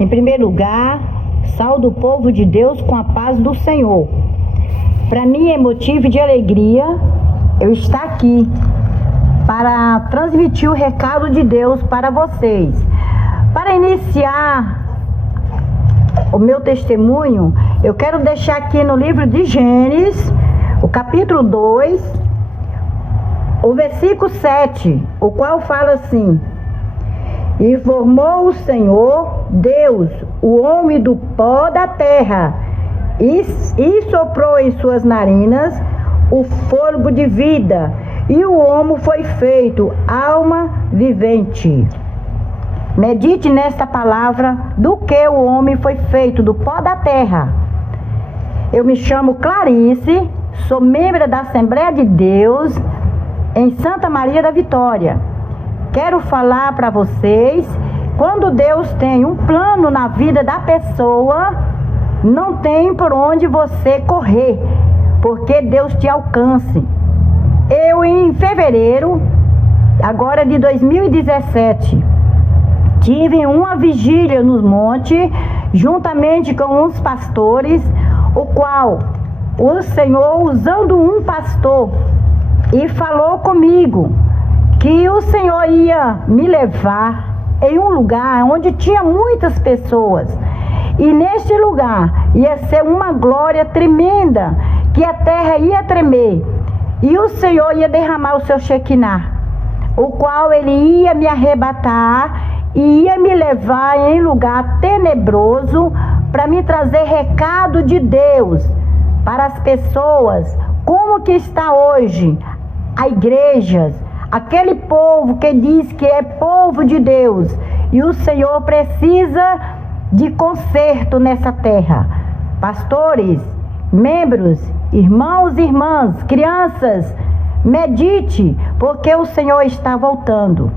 Em primeiro lugar, saúdo o povo de Deus com a paz do Senhor. Para mim é motivo de alegria eu estar aqui para transmitir o recado de Deus para vocês. Para iniciar o meu testemunho, eu quero deixar aqui no livro de Gênesis, o capítulo 2, o versículo 7, o qual fala assim: E formou o Senhor Deus o homem do pó da terra, e soprou em suas narinas o fôlego de vida, e o homem foi feito alma vivente. Medite nesta palavra, do que o homem foi feito, do pó da terra. Eu me chamo Clarice, sou membro da Assembleia de Deus em Santa Maria da Vitória. Quero falar para vocês, quando Deus tem um plano na vida da pessoa, não tem por onde você correr, porque Deus te alcance. Eu, em fevereiro, agora de 2017, tive uma vigília nos montes, juntamente com uns pastores, o qual o Senhor, usando um pastor, e falou comigo que o Senhor ia me levar em um lugar onde tinha muitas pessoas, e neste lugar ia ser uma glória tremenda, que a terra ia tremer, e o Senhor ia derramar o seu Shekinah, o qual ele ia me arrebatar e ia me levar em lugar tenebroso para me trazer recado de Deus para as pessoas. Como que está hoje a igreja, aquele povo que diz que é povo de Deus, e o Senhor precisa de conserto nessa terra. Pastores, membros, irmãos e irmãs, crianças, medite, porque o Senhor está voltando.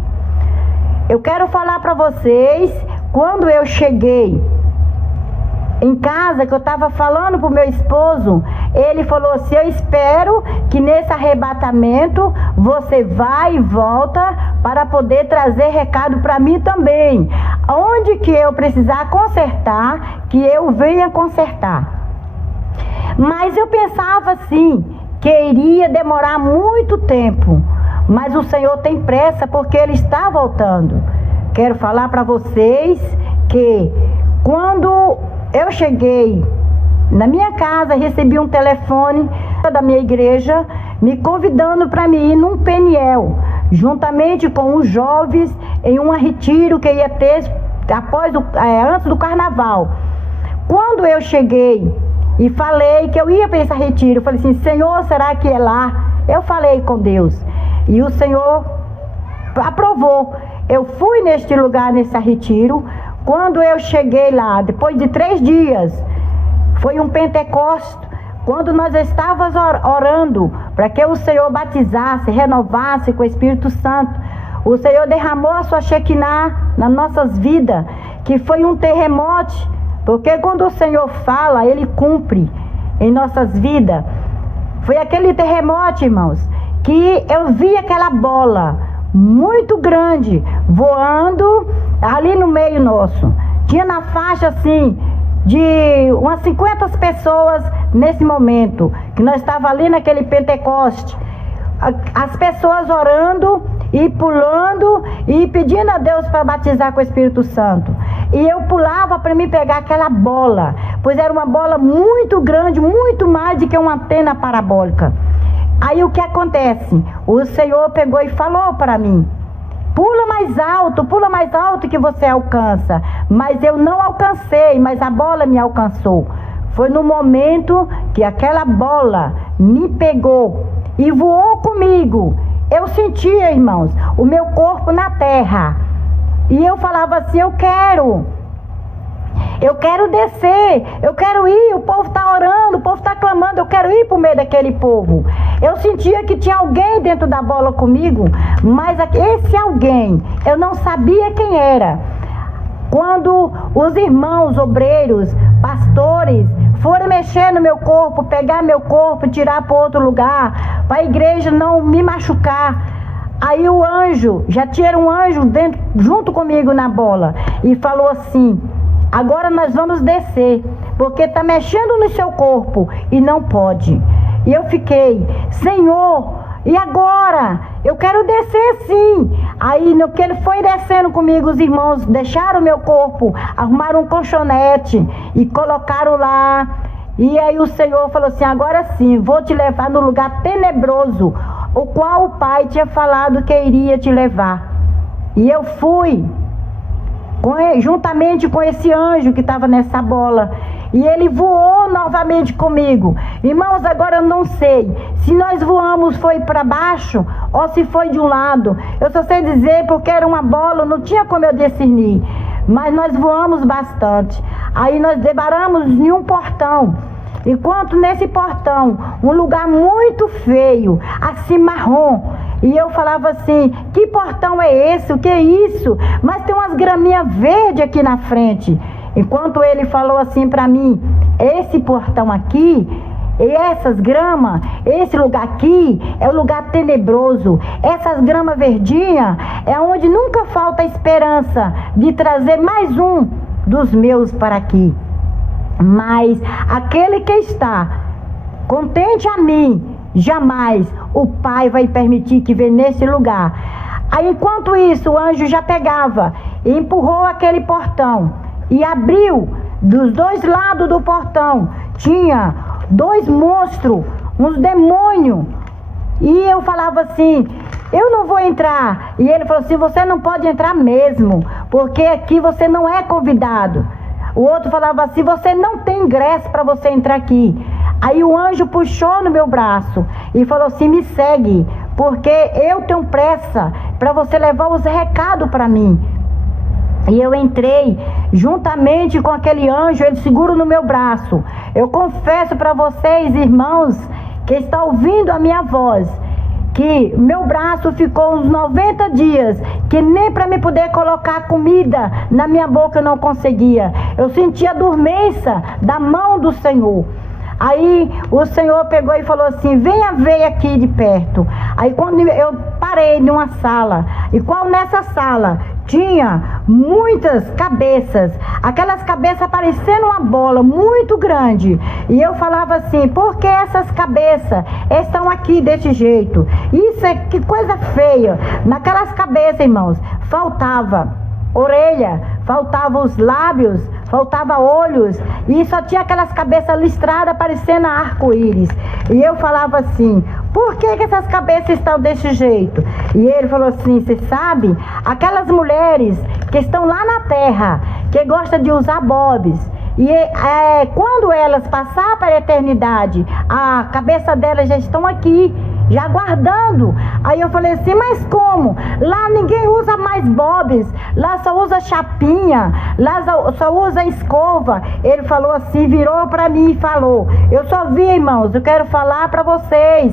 Eu quero falar para vocês, quando eu cheguei em casa, que eu estava falando para o meu esposo, ele falou assim: eu espero que nesse arrebatamento você vai e volta para poder trazer recado para mim também. Onde que eu precisar consertar, que eu venha consertar. Mas eu pensava assim, que iria demorar muito tempo, mas o Senhor tem pressa, porque Ele está voltando. Quero falar para vocês que quando eu cheguei na minha casa, recebi um telefone da minha igreja me convidando para me ir num Peniel, juntamente com os jovens, em um retiro que ia ter antes do carnaval. Quando eu cheguei e falei que eu ia para esse retiro, eu falei assim: Senhor, será que é lá? Eu falei com Deus e o Senhor aprovou. Eu fui neste lugar, nesse retiro. Quando eu cheguei lá, depois de 3 dias, foi um Pentecostes, quando nós estávamos orando para que o Senhor batizasse, renovasse com o Espírito Santo. O Senhor derramou a sua Shekinah nas nossas vidas, que foi um terremoto, porque quando o Senhor fala, Ele cumpre em nossas vidas. Foi aquele terremoto, irmãos, que eu vi aquela bola muito grande voando ali no meio nosso. Tinha na faixa assim de umas 50 pessoas nesse momento, que nós estávamos ali naquele Pentecoste. As pessoas orando e pulando e pedindo a Deus para batizar com o Espírito Santo. E eu pulava para me pegar aquela bola, pois era uma bola muito grande, muito mais do que uma antena parabólica. Aí o que acontece? O Senhor pegou e falou para mim: pula mais alto que você alcança. Mas eu não alcancei, mas a bola me alcançou. Foi no momento que aquela bola me pegou e voou comigo. Eu sentia, irmãos, o meu corpo na terra. E eu falava assim: eu quero descer, eu quero ir, o povo está orando, o povo está clamando, eu quero ir para o meio daquele povo. Eu sentia que tinha alguém dentro da bola comigo, mas esse alguém, eu não sabia quem era. Quando os irmãos obreiros, pastores, foram mexer no meu corpo, pegar meu corpo, tirar para outro lugar, para a igreja não me machucar, aí o anjo, já tinha um anjo dentro, junto comigo na bola, e falou assim: agora nós vamos descer, porque está mexendo no seu corpo e não pode. E eu fiquei, Senhor, e agora? Eu quero descer sim. Aí no que ele foi descendo comigo, os irmãos deixaram o meu corpo, arrumaram um colchonete e colocaram lá. E aí o Senhor falou assim, agora sim, vou te levar no lugar tenebroso, o qual o Pai tinha falado que iria te levar. E eu fui, juntamente com esse anjo que estava nessa bola. E ele voou novamente comigo. Irmãos, agora eu não sei se nós voamos foi para baixo ou se foi de um lado. Eu só sei dizer porque era uma bola, não tinha como eu discernir. Mas nós voamos bastante. Aí nós deparamos em um portão. Enquanto nesse portão, um lugar muito feio, assim marrom. E eu falava assim, que portão é esse? O que é isso? Mas tem umas graminhas verdes aqui na frente. Enquanto ele falou assim para mim, esse portão aqui, e essas gramas, esse lugar aqui é o lugar tenebroso. Essas gramas verdinhas é onde nunca falta esperança de trazer mais um dos meus para aqui. Mas aquele que está contente a mim, jamais o Pai vai permitir que venha nesse lugar. Aí enquanto isso, o anjo já pegava e empurrou aquele portão. E abriu, dos dois lados do portão, tinha 2 monstros, uns demônios. E eu falava assim, eu não vou entrar. E ele falou assim, você não pode entrar mesmo, porque aqui você não é convidado. O outro falava assim, você não tem ingresso para você entrar aqui. Aí o anjo puxou no meu braço e falou assim, me segue, porque eu tenho pressa para você levar os recados para mim. E eu entrei juntamente com aquele anjo, ele segura no meu braço. Eu confesso para vocês, irmãos, que estão ouvindo a minha voz, que meu braço ficou uns 90 dias, que nem para me poder colocar comida na minha boca eu não conseguia. Eu sentia a dormência da mão do Senhor. Aí o Senhor pegou e falou assim, venha ver aqui de perto. Aí quando eu parei numa sala, e qual nessa sala tinha muitas cabeças, aquelas cabeças parecendo uma bola muito grande. E eu falava assim, por que essas cabeças estão aqui desse jeito? Isso é que coisa feia. Naquelas cabeças, irmãos, faltava orelha, faltava os lábios, faltava olhos, e só tinha aquelas cabeças listradas parecendo arco-íris. E eu falava assim, por que essas cabeças estão desse jeito? E ele falou assim, você sabe, aquelas mulheres que estão lá na terra, que gostam de usar bobs, e quando elas passar para a eternidade, a cabeça delas já estão aqui, já guardando. Aí eu falei assim, mas como? Lá ninguém usa mais bobs, lá só usa chapinha, lá só usa escova. Ele falou assim, virou para mim e falou, eu só vi, irmãos, eu quero falar para vocês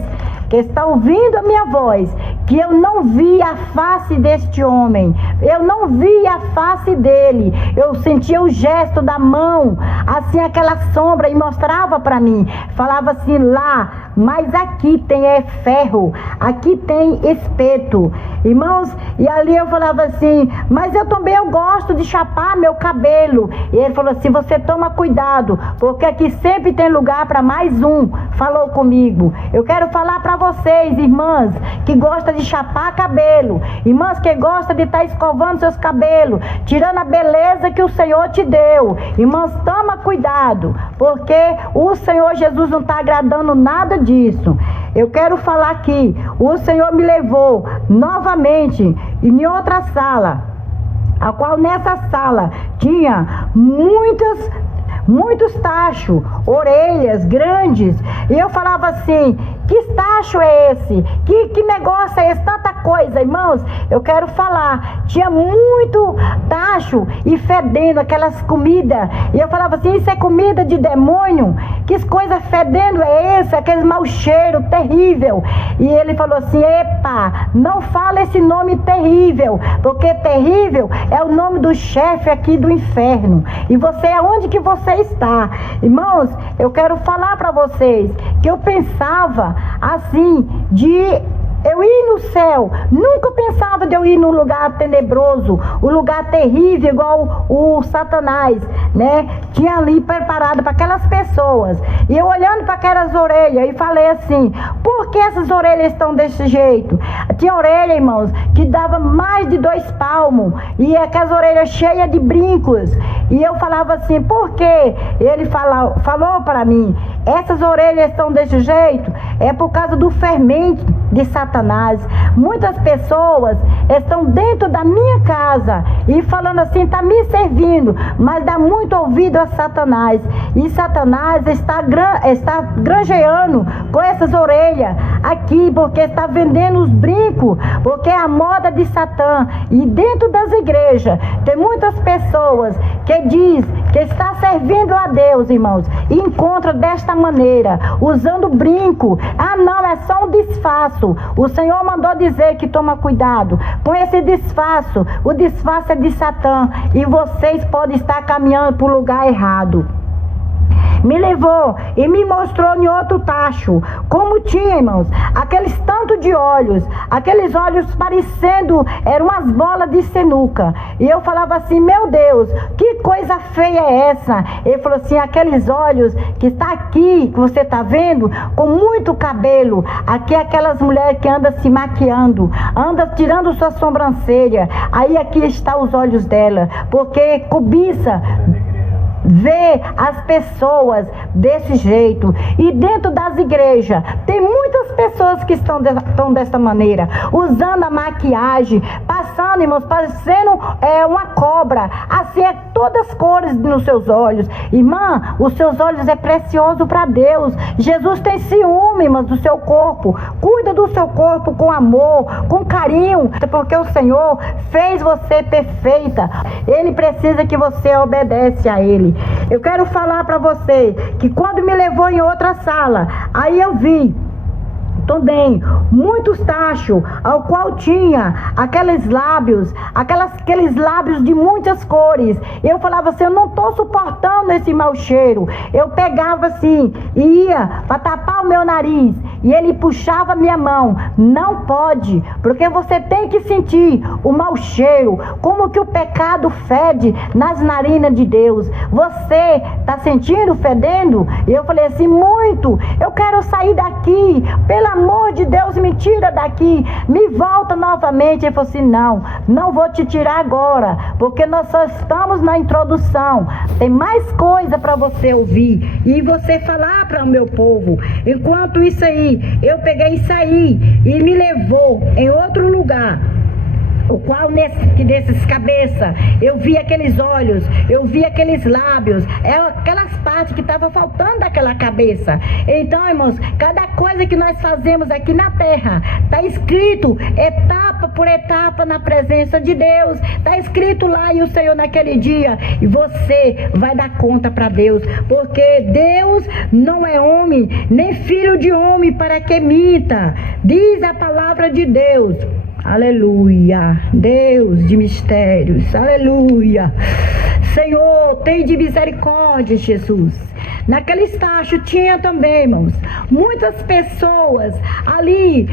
que estão ouvindo a minha voz, que eu não vi a face deste homem, eu não vi a face dele, eu sentia o gesto da mão, assim aquela sombra, e mostrava para mim, falava assim, lá, mas aqui tem ferro, aqui tem espeto, irmãos. E ali eu falava assim, mas eu também gosto de chapar meu cabelo. E ele falou assim, você toma cuidado, porque aqui sempre tem lugar para mais um. Falou comigo, eu quero falar para vocês, irmãs, que gostam de chapar cabelo, irmãs que gostam de estar escovando seus cabelos, tirando a beleza que o Senhor te deu, irmãs, toma cuidado, porque o Senhor Jesus não está agradando nada disso. Eu quero falar aqui, o Senhor me levou novamente em outra sala, a qual nessa sala tinha muitos tachos, orelhas grandes, e eu falava assim, que tacho é esse? Que negócio é esse? Tanta coisa, irmãos, eu quero falar, tinha muito tacho e fedendo aquelas comidas, e eu falava assim, isso é comida de demônio? Que coisa fedendo é esse? Aqueles mau cheiro terrível. E ele falou assim, epa, não fala esse nome terrível, porque terrível é o nome do chefe aqui do inferno, e você, aonde que você está? Irmãos, eu quero falar para vocês, que eu pensava assim, de eu ir no céu. Nunca pensava de eu ir num lugar tenebroso, um lugar terrível, igual o Satanás, né? Tinha ali preparado para aquelas pessoas. E eu olhando para aquelas orelhas e falei assim: por que essas orelhas estão desse jeito? Tinha orelha, irmãos, que dava mais de 2 palmos, e aquelas orelhas cheias de brincos. E eu falava assim: por quê? Ele falou para mim: essas orelhas estão desse jeito, é por causa do fermento de Satanás. Muitas pessoas estão dentro da minha casa e falando assim, está me servindo, mas dá muito ouvido a Satanás. E Satanás está granjeando com essas orelhas aqui, porque está vendendo os brincos, porque é a moda de Satã. E dentro das igrejas tem muitas pessoas que diz que está servindo a Deus, irmãos, e encontra desta maneira, usando brinco. Ah, não, é só um disfarce. O Senhor mandou dizer que toma cuidado com esse disfarce. O disfarce é de Satã, e vocês podem estar caminhando para o lugar errado. Me levou e me mostrou em outro tacho, como tinha, irmãos, aqueles tanto de olhos, aqueles olhos parecendo, eram umas bolas de sinuca. E eu falava assim: meu Deus, que coisa feia é essa? Ele falou assim: aqueles olhos que está aqui, que você está vendo, com muito cabelo. Aqui é aquelas mulheres que andam se maquiando, andam tirando sua sobrancelha. Aí aqui está os olhos dela, porque cobiça ver as pessoas desse jeito. E dentro das igrejas tem muitas pessoas que estão dessa maneira, usando a maquiagem, passando, irmãos, parecendo uma cobra, assim, é todas as cores nos seus olhos. Irmã, os seus olhos é precioso para Deus. Jesus tem ciúme, irmãs, do seu corpo. Cuida do seu corpo com amor, com carinho, porque o Senhor fez você perfeita. Ele precisa que você obedece a Ele. Eu quero falar para você que quando me levou em outra sala, aí eu vi também muitos tachos, ao qual tinha aqueles lábios de muitas cores. Eu falava assim: eu não estou suportando esse mau cheiro. Eu pegava assim e ia para tapar o meu nariz, e ele puxava minha mão: não pode, porque você tem que sentir o mau cheiro, como que o pecado fede nas narinas de Deus. Você está sentindo fedendo? E eu falei assim: muito, eu quero sair daqui, pelo amor de Deus, me tira daqui, me volta novamente. Ele falou assim: não vou te tirar agora, porque nós só estamos na introdução, tem mais coisa para você ouvir e você falar para o meu povo. Enquanto isso aí, eu peguei e saí, e me levou em outro lugar, o qual desses cabeças, eu vi aqueles olhos, eu vi aqueles lábios, aquelas partes que estavam faltando daquela cabeça. Então, irmãos, cada coisa que nós fazemos aqui na terra, está escrito etapa por etapa na presença de Deus, está escrito lá, e o Senhor naquele dia, e você vai dar conta para Deus, porque Deus não é homem, nem filho de homem para que minta, diz a palavra de Deus. Aleluia, Deus de mistérios, aleluia. Senhor, tem de misericórdia, Jesus. Naquele estágio tinha também, irmãos, muitas pessoas ali,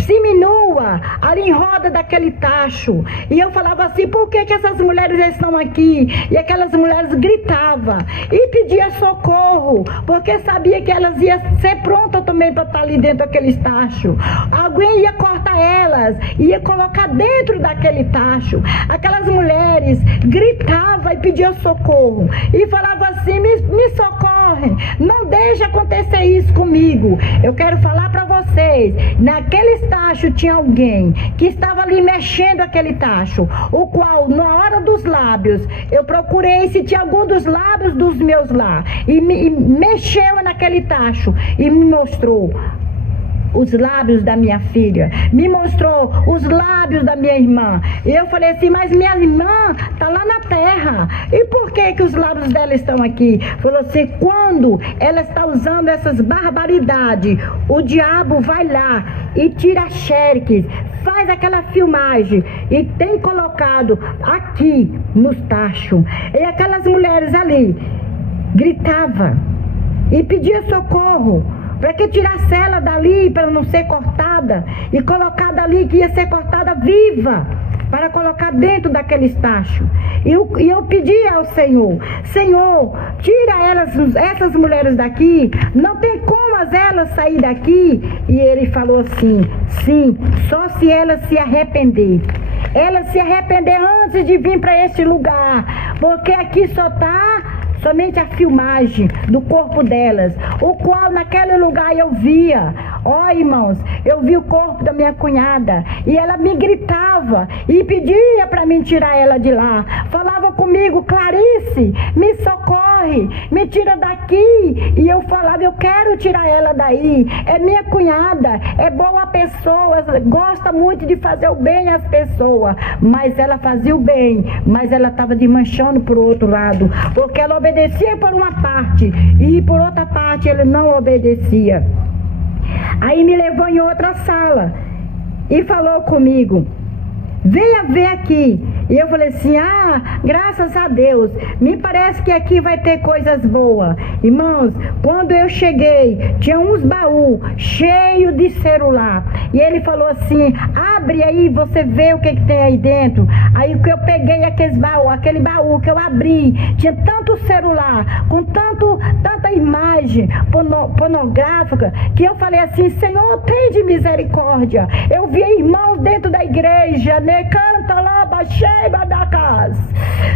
seminua, ali em roda daquele tacho. E eu falava assim: por que essas mulheres estão aqui? E aquelas mulheres gritavam e pediam socorro, porque sabia que elas iam ser prontas também para estar ali dentro daquele tacho. Alguém ia cortar elas, ia colocar dentro daquele tacho. Aquelas mulheres gritavam e pediam socorro, e falavam assim: me socorre, não deixe acontecer isso comigo. Eu quero falar para vocês, naquele tacho tinha alguém que estava ali mexendo aquele tacho, o qual na hora dos lábios, eu procurei se tinha algum dos lábios dos meus lá, e mexeu naquele tacho e me mostrou os lábios da minha filha, me mostrou os lábios da minha irmã. E eu falei assim: mas minha irmã está lá na terra, e por que os lábios dela estão aqui? Falou assim: quando ela está usando essas barbaridades, o diabo vai lá e tira xereques, faz aquela filmagem e tem colocado aqui nos tachos. E aquelas mulheres ali gritavam e pediam socorro para que tirasse ela dali, para não ser cortada. cortada e colocada ali, que ia ser cortada viva, para colocar dentro daquele tacho. E eu pedi ao Senhor: Senhor, tira essas mulheres daqui, não tem como elas sair daqui. E ele falou assim: sim, só se elas se arrepender. Elas se arrepender antes de vir para este lugar, porque aqui só está somente a filmagem do corpo delas, o qual naquele lugar eu via. Ó, irmãos, eu vi o corpo da minha cunhada e ela me gritava e pedia para mim tirar ela de lá. Falava comigo: Clarice, me socorre, me tira daqui. E eu falava: eu quero tirar ela daí. É minha cunhada, é boa pessoa, gosta muito de fazer o bem às pessoas. Mas ela fazia o bem, mas ela estava desmanchando por outro lado, porque ela obedecia por uma parte e por outra parte ele não obedecia. Aí me levou em outra sala e falou comigo: venha ver aqui. E eu falei assim: graças a Deus, me parece que aqui vai ter coisas boas. Irmãos, quando eu cheguei, tinha uns baús cheios de celular. E ele falou assim: abre aí, você vê o que tem aí dentro. Aí que eu peguei aquele baú que eu abri, tinha tanto celular, com tanta imagem pornográfica, que eu falei assim: Senhor, tem de misericórdia. Eu vi irmãos dentro da igreja, né? Canta lá, baixei da casa.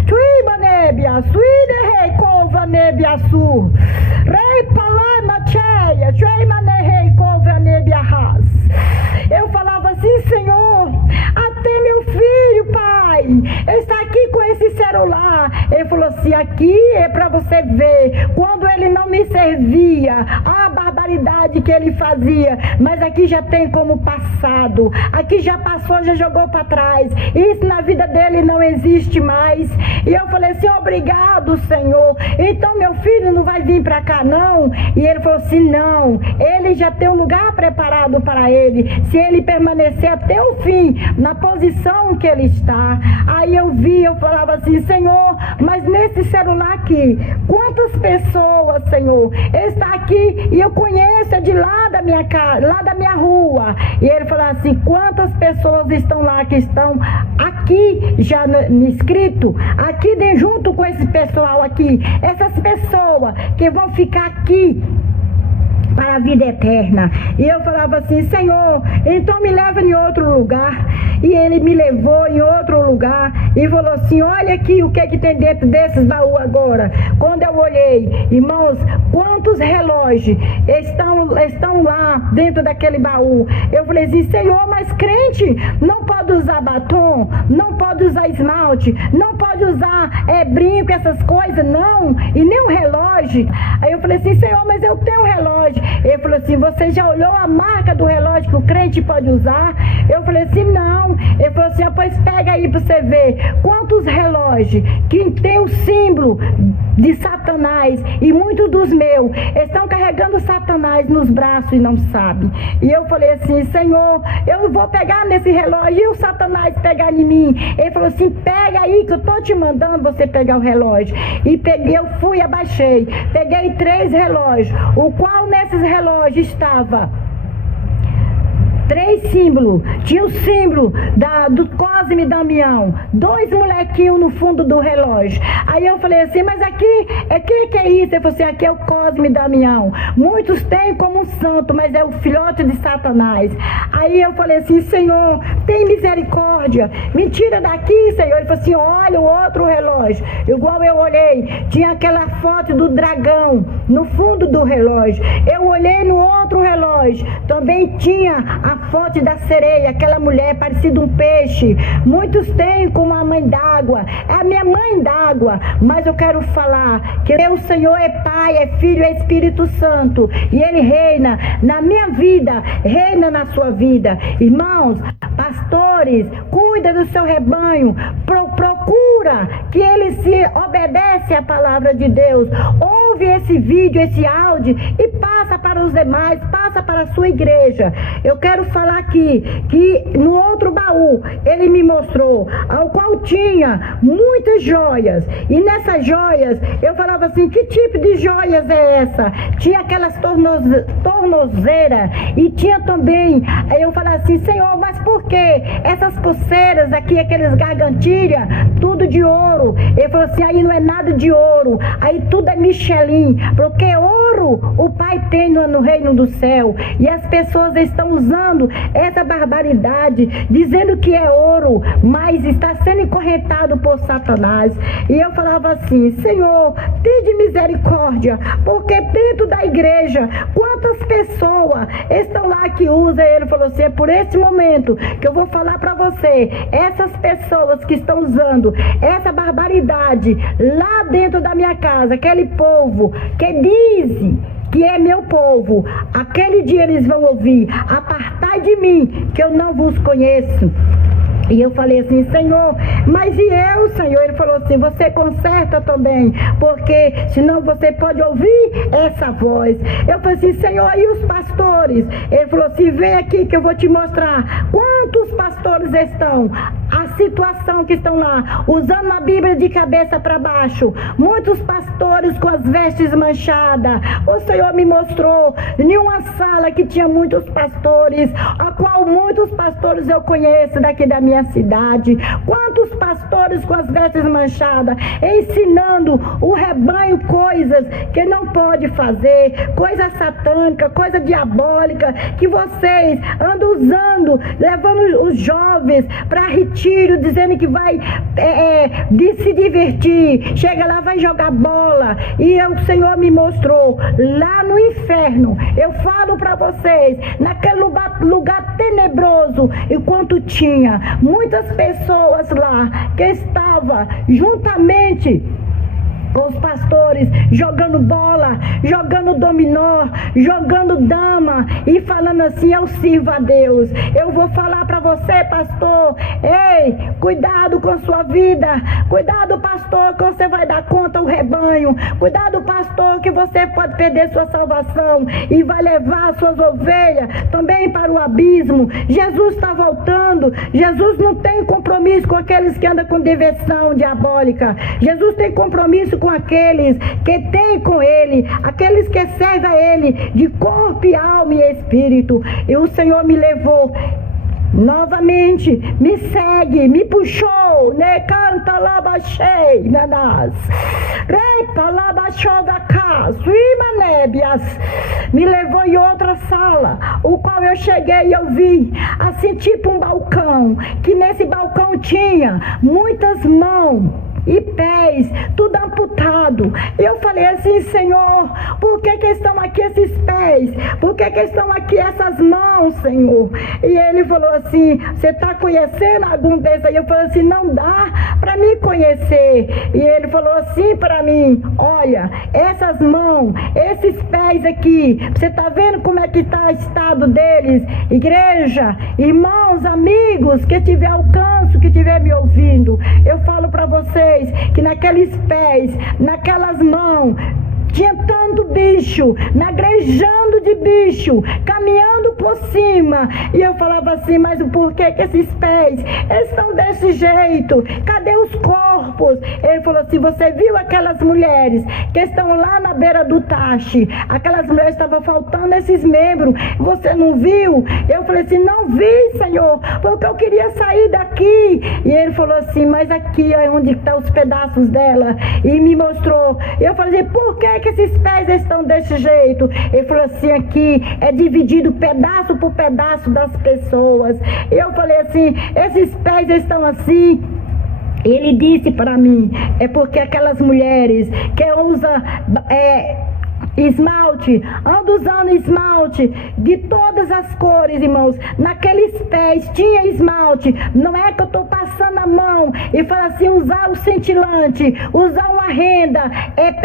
Tuiba nebia, suide rei cova nebia su. Rei palama cheia, chuima ne rei cova nebia ras. Eu falava assim: Senhor, até meu filho, pai, está aqui com esse celular. Ele falou assim: aqui é para você ver quando ele não me servia, a barbaridade que ele fazia. Mas aqui já tem como passado, aqui já passou, já jogou para trás. Isso na vida dele não existe mais. E eu falei assim: obrigado, Senhor. Então meu filho não vai vir para cá não? E ele falou assim: não, ele já tem um lugar preparado para ele, se ele permanecer até o fim na posição que ele está. Aí eu falava assim: Senhor, mas nesse celular aqui, quantas pessoas, Senhor, está aqui e eu conheço, é de lá da minha casa, lá da minha rua. E ele falou assim: quantas pessoas estão lá, que estão aqui já inscrito, aqui junto com esse pessoal aqui, essas pessoas que vão ficar aqui para a vida eterna. E eu falava assim: Senhor, então me leva em outro lugar. E ele me levou em outro lugar e falou assim: olha aqui o que tem dentro desses baús agora. Quando eu olhei, irmãos, quantos relógios estão lá dentro daquele baú. Eu falei assim: Senhor, mas crente não pode usar batom, não pode usar esmalte, não pode usar brinco, essas coisas, não, e nem um relógio. Aí eu falei assim: Senhor, mas eu tenho um relógio. Ele falou assim: você já olhou a marca do relógio que o crente pode usar? Eu falei assim: não. Ele falou assim: pois pega aí para você ver quantos relógios que tem o símbolo de Satanás, e muitos dos meus estão carregando Satanás nos braços e não sabem. E eu falei assim: Senhor, eu vou pegar nesse relógio e o Satanás pegar em mim. Ele falou assim: pega aí que eu tô te mandando você pegar o relógio. E peguei, eu fui, abaixei, peguei 3 relógios, o qual nesses relógios estava 3 símbolos. Tinha o símbolo do Cosme e Damião, 2 molequinhos no fundo do relógio. Aí eu falei assim: mas aqui, que é isso? Ele falou assim: aqui é o Cosme e Damião. Muitos têm como um santo, mas é o filhote de Satanás. Aí eu falei assim: Senhor, tem misericórdia, me tira daqui, Senhor. Ele falou assim: olha o outro relógio. Igual eu olhei, tinha aquela foto do dragão no fundo do relógio. Eu olhei no outro relógio, também tinha a foto da sereia, aquela mulher parecida um peixe. Muitos têm como a mãe d'água, é a minha mãe d'água. Mas eu quero falar que o Senhor é Pai, é Filho, é Espírito Santo, e Ele reina na minha vida, reina na sua vida. Irmãos, pastores, cuida do seu rebanho, procura que ele se obedece à palavra de Deus. Ouve esse vídeo, esse áudio e passa para para os demais, passa para a sua igreja. Eu quero falar aqui que no outro baú ele me mostrou, ao qual tinha muitas joias, e nessas joias eu falava assim: que tipo de joias é essa? Tinha aquelas tornozeiras, e tinha também, aí eu falava assim: Senhor, mas por que essas pulseiras aqui, aqueles gargantilha, tudo de ouro? Ele falou assim: aí não é nada de ouro, aí tudo é Michelin, porque ouro o Pai tem no reino do céu, e as pessoas estão usando essa barbaridade, dizendo que é ouro, mas está sendo encorrentado por Satanás. E eu falava assim: Senhor, tem misericórdia, porque dentro da igreja, quantas pessoas estão lá que usam? Ele falou assim: é por esse momento que eu vou falar para você, essas pessoas que estão usando essa barbaridade lá dentro da minha casa, aquele povo que diz que é meu povo, aquele dia eles vão ouvir: apartai de mim, que eu não vos conheço. E eu falei assim: Senhor, mas e eu, Senhor? Ele falou assim: você conserta também, porque senão você pode ouvir essa voz. Eu falei assim: Senhor, e os pastores? Ele falou assim: vem aqui que eu vou te mostrar quantos pastores estão, a situação que estão lá, usando a Bíblia de cabeça para baixo, muitos pastores com as vestes manchadas. O Senhor me mostrou em uma sala que tinha muitos pastores, a qual muitos pastores eu conheço daqui da minha cidade. Quantos pastores com as vestes manchadas, ensinando o rebanho coisas que não pode fazer, coisa satânica, coisa diabólica, que vocês andam usando, levando os jovens para retiro, dizendo que vai se divertir, chega lá, vai jogar bola. E o Senhor me mostrou lá no inferno, eu falo para vocês, naquele lugar tenebroso, enquanto tinha muitas pessoas lá que estavam juntamente com os pastores, jogando bola, jogando dominó, jogando dama e falando assim: eu sirvo a Deus. Eu vou falar para você, pastor: ei, cuidado com sua vida, cuidado, pastor, que você vai dar conta ao rebanho, cuidado, pastor, que você pode perder sua salvação e vai levar suas ovelhas também para o abismo. Jesus está voltando. Jesus não tem compromisso com aqueles que andam com diversão diabólica. Jesus tem compromisso com aqueles que têm com ele, aqueles que servem a ele de corpo e alma e espírito. E o Senhor me levou novamente, me segue, me puxou, né? Canta lá, baixei, nanas, repa lá, baixou da casa, imanébias, me levou em outra sala, o qual eu cheguei e eu vi, assim, tipo um balcão, que nesse balcão tinha muitas mãos e pés, tudo amputado. Eu falei assim: Senhor, por que estão aqui esses pés? Por que estão aqui essas mãos, Senhor? E ele falou assim: você está conhecendo algum desses aí? Eu falei assim: não dá para mim conhecer. E ele falou assim para mim: olha, essas mãos, esses pés aqui, você está vendo como é que está o estado deles? Igreja, irmãos, amigos, que tiver alcance, que tiver me ouvindo, eu falo para vocês que naqueles pés, naquelas mãos, tinha tanto bicho, nagrejando de bicho, caminhando por cima. E eu falava assim: mas por que esses pés estão desse jeito? Cadê os corpos? Ele falou assim: você viu aquelas mulheres que estão lá na beira do tache? Aquelas mulheres estavam faltando esses membros. Você não viu? Eu falei assim: não vi, Senhor, porque eu queria sair daqui. E ele falou assim: mas aqui é onde estão os pedaços dela. E me mostrou. Eu falei assim: por que esses pés estão desse jeito? Ele falou assim: aqui é dividido pedaço por pedaço das pessoas. E eu falei assim: esses pés estão assim. Ele disse para mim: é porque aquelas mulheres que usam esmalte, ando usando esmalte de todas as cores, irmãos. Naqueles pés tinha esmalte. Não é que eu estou passando a mão e falo assim: usar o cintilante, usar uma renda,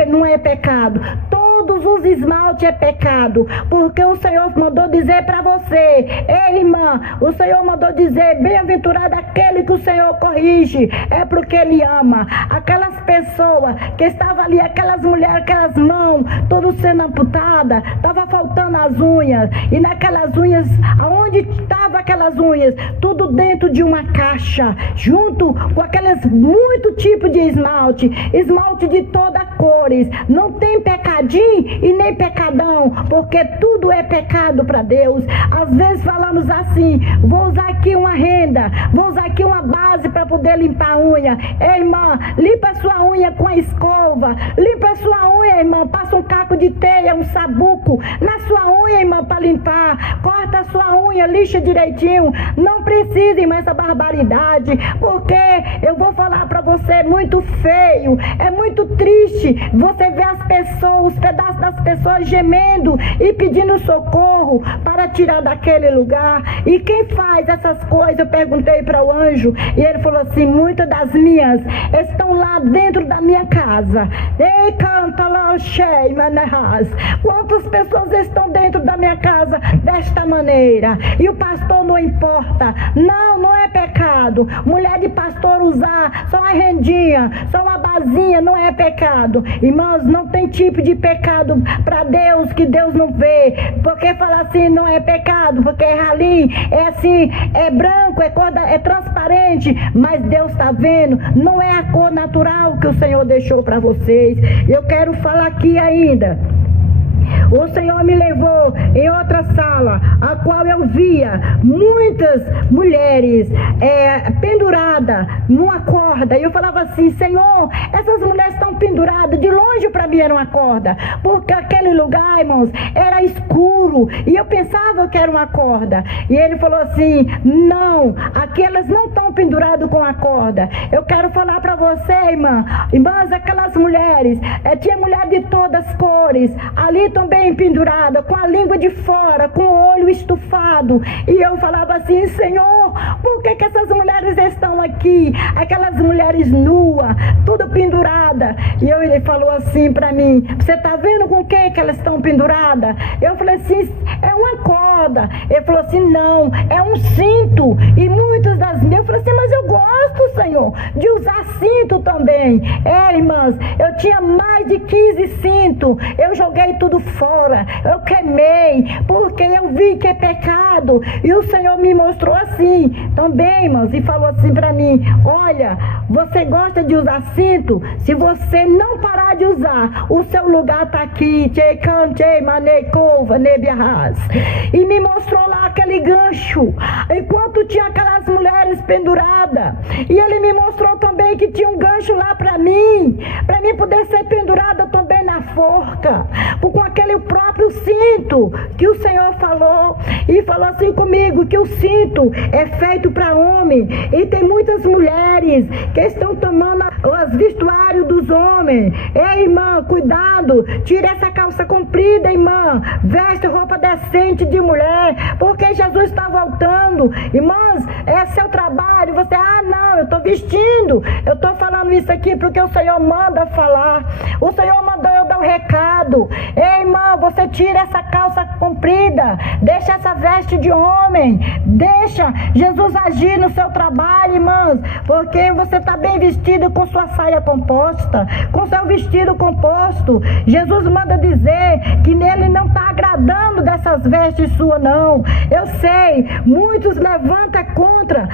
não é pecado. Todo todos os esmaltes é pecado, porque o Senhor mandou dizer para você, ei irmã, o Senhor mandou dizer, bem-aventurado aquele que o Senhor corrige, é porque Ele ama. Aquelas pessoas que estavam ali, aquelas mulheres, aquelas mãos, todas sendo amputadas, estava faltando as unhas, e naquelas unhas, aonde estavam aquelas unhas? Tudo dentro de uma caixa, junto com aqueles muito tipos de esmalte de todas cores, não tem pecadinho e nem pecadão, porque tudo é pecado para Deus. Às vezes falamos assim, vou usar aqui uma renda, vou usar aqui uma base para poder limpar a unha. Ei, irmã, limpa a sua unha com a escova, limpa a sua unha, irmã, passa um caco de teia, um sabuco na sua unha, irmã, para limpar, corta a sua unha, lixa direitinho, não precisa, irmã, essa barbaridade, porque eu vou falar para você, é muito feio, é muito triste você ver as pessoas, os pedaços das pessoas gemendo e pedindo socorro para tirar daquele lugar. E quem faz essas coisas? Eu perguntei para o anjo e ele falou assim, muitas das minhas estão lá dentro da minha casa. Ei, canta lá, cheio, maneiras. Quantas pessoas estão dentro da minha casa desta maneira? E o pastor não importa. Não, não é pecado. Mulher de pastor usar só uma rendinha, só uma basinha, não é pecado. Irmãos, não tem tipo de pecado para Deus que Deus não vê. Porque fala assim, não é pecado, porque é ralinho, é assim, é branco, é cor é transparente, mas Deus está vendo, não é a cor natural que o Senhor deixou para vocês. Eu quero falar aqui ainda. O Senhor me levou em outra sala, a qual eu via muitas mulheres penduradas numa corda. E eu falava assim, Senhor, essas mulheres estão penduradas. De longe para mim era uma corda, porque aquele lugar, irmãos, era escuro. E eu pensava que era uma corda. E ele falou assim, não, aquelas não estão penduradas com a corda. Eu quero falar para você, irmãs, aquelas mulheres, tinha mulher de todas as cores, ali também pendurada, com a língua de fora, com o olho estufado. E eu falava assim, Senhor, por que essas mulheres estão aqui? Aquelas mulheres nuas, tudo pendurada. E ele falou assim para mim, você está vendo com o que elas estão penduradas? Eu falei assim, é uma corda. Ele falou assim, não, é um cinto. E muitas das minhas, eu falei assim, mas eu gosto, Senhor, de usar cinto também. Irmãs, eu tinha mais de 15 cintos, eu joguei tudo fora, eu queimei, porque eu vi que é pecado. E o Senhor me mostrou assim também, irmãos, e falou assim para mim, olha, você gosta de usar cinto? Se você não parar de usar, o seu lugar está aqui. E me mostrou lá aquele gancho, enquanto tinha aquelas mulheres penduradas. E ele me mostrou também que tinha um gancho lá para mim poder ser pendurada também na forca, com aquele próprio cinto que o Senhor falou. E falou assim comigo, que o cinto é feito para homem. E tem muitas mulheres que estão tomando os vestuários dos homens. Ei, irmã, cuidado, tira essa calça comprida, irmã, veste roupa decente de mulher, porque Jesus está voltando. Irmãs, é seu trabalho. Você, não, eu estou vestindo, eu estou falando isso aqui porque o Senhor manda falar. O Senhor mandou eu dar um recado. Ei, irmã, você tira essa calça comprida, deixa essa veste de homem, deixa Jesus agir no seu trabalho, irmãs, porque você está bem vestido com sua saia composta, com seu vestido composto. Jesus manda dizer que nele não está agradando dessas vestes suas, não. Eu sei, muitos levantam contra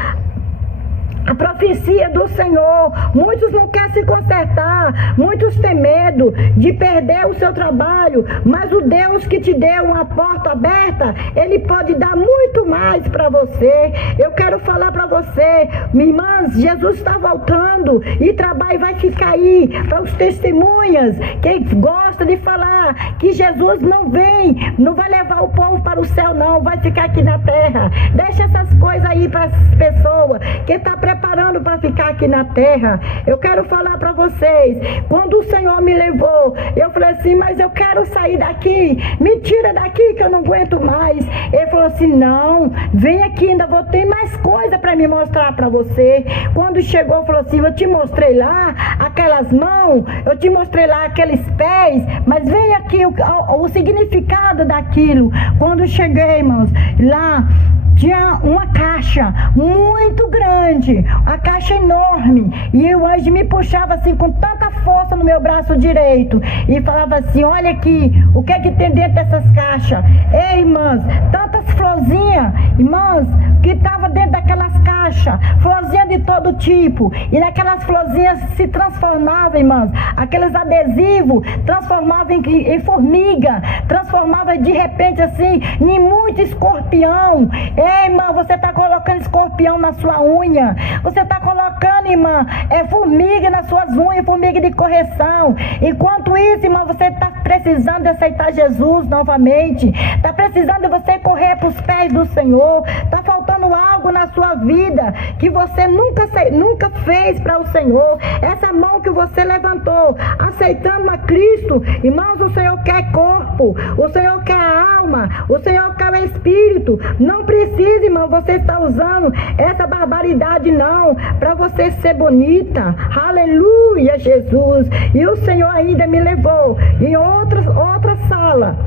a profecia do Senhor. Muitos não querem se consertar, muitos têm medo de perder o seu trabalho, mas o Deus que te deu uma porta aberta, Ele pode dar muito mais para você. Eu quero falar para você, minha irmã, Jesus está voltando e trabalho vai ficar aí para os testemunhas que gostam de falar que Jesus não vem, não vai levar o povo para o céu, não, vai ficar aqui na terra. Deixa essas coisas aí para as pessoas que estão preparando para ficar aqui na terra. Eu quero falar para vocês, quando o Senhor me levou, eu falei assim, mas eu quero sair daqui, me tira daqui que eu não aguento mais. Ele falou assim, não, vem aqui, ainda vou ter mais coisa para me mostrar para você. Quando chegou, falou assim, eu te mostrei lá aquelas mãos, eu te mostrei lá aqueles pés, mas vem aqui o significado daquilo. Quando cheguei, irmãos, lá tinha uma caixa muito grande, a caixa enorme, e o anjo me puxava assim com tanta força no meu braço direito e falava assim: olha aqui, o que é que tem dentro dessas caixas? Ei, irmãs, tantas florzinhas, irmãs, que estavam dentro daquelas caixas, florzinha de todo tipo, e naquelas florzinhas se transformavam, irmãs, aqueles adesivos transformavam em formiga, transformavam de repente assim em muito escorpião. Ei, irmã, você está colocando escorpião na sua unha, você está colocando, irmã, formiga nas suas unhas, formiga de correção. Enquanto isso, irmã, você está precisando de aceitar Jesus novamente, está precisando de você correr para os pés do Senhor, está faltando algo na sua vida que você nunca fez para o Senhor. Essa mão que você levantou, aceitando a Cristo, irmãos, o Senhor quer corpo, o Senhor quer alma, o Senhor quer o espírito. Não precisa, irmão, você está usando essa barbaridade não, para você ser bonita. Aleluia, Jesus. E o Senhor ainda me levou em outra sala,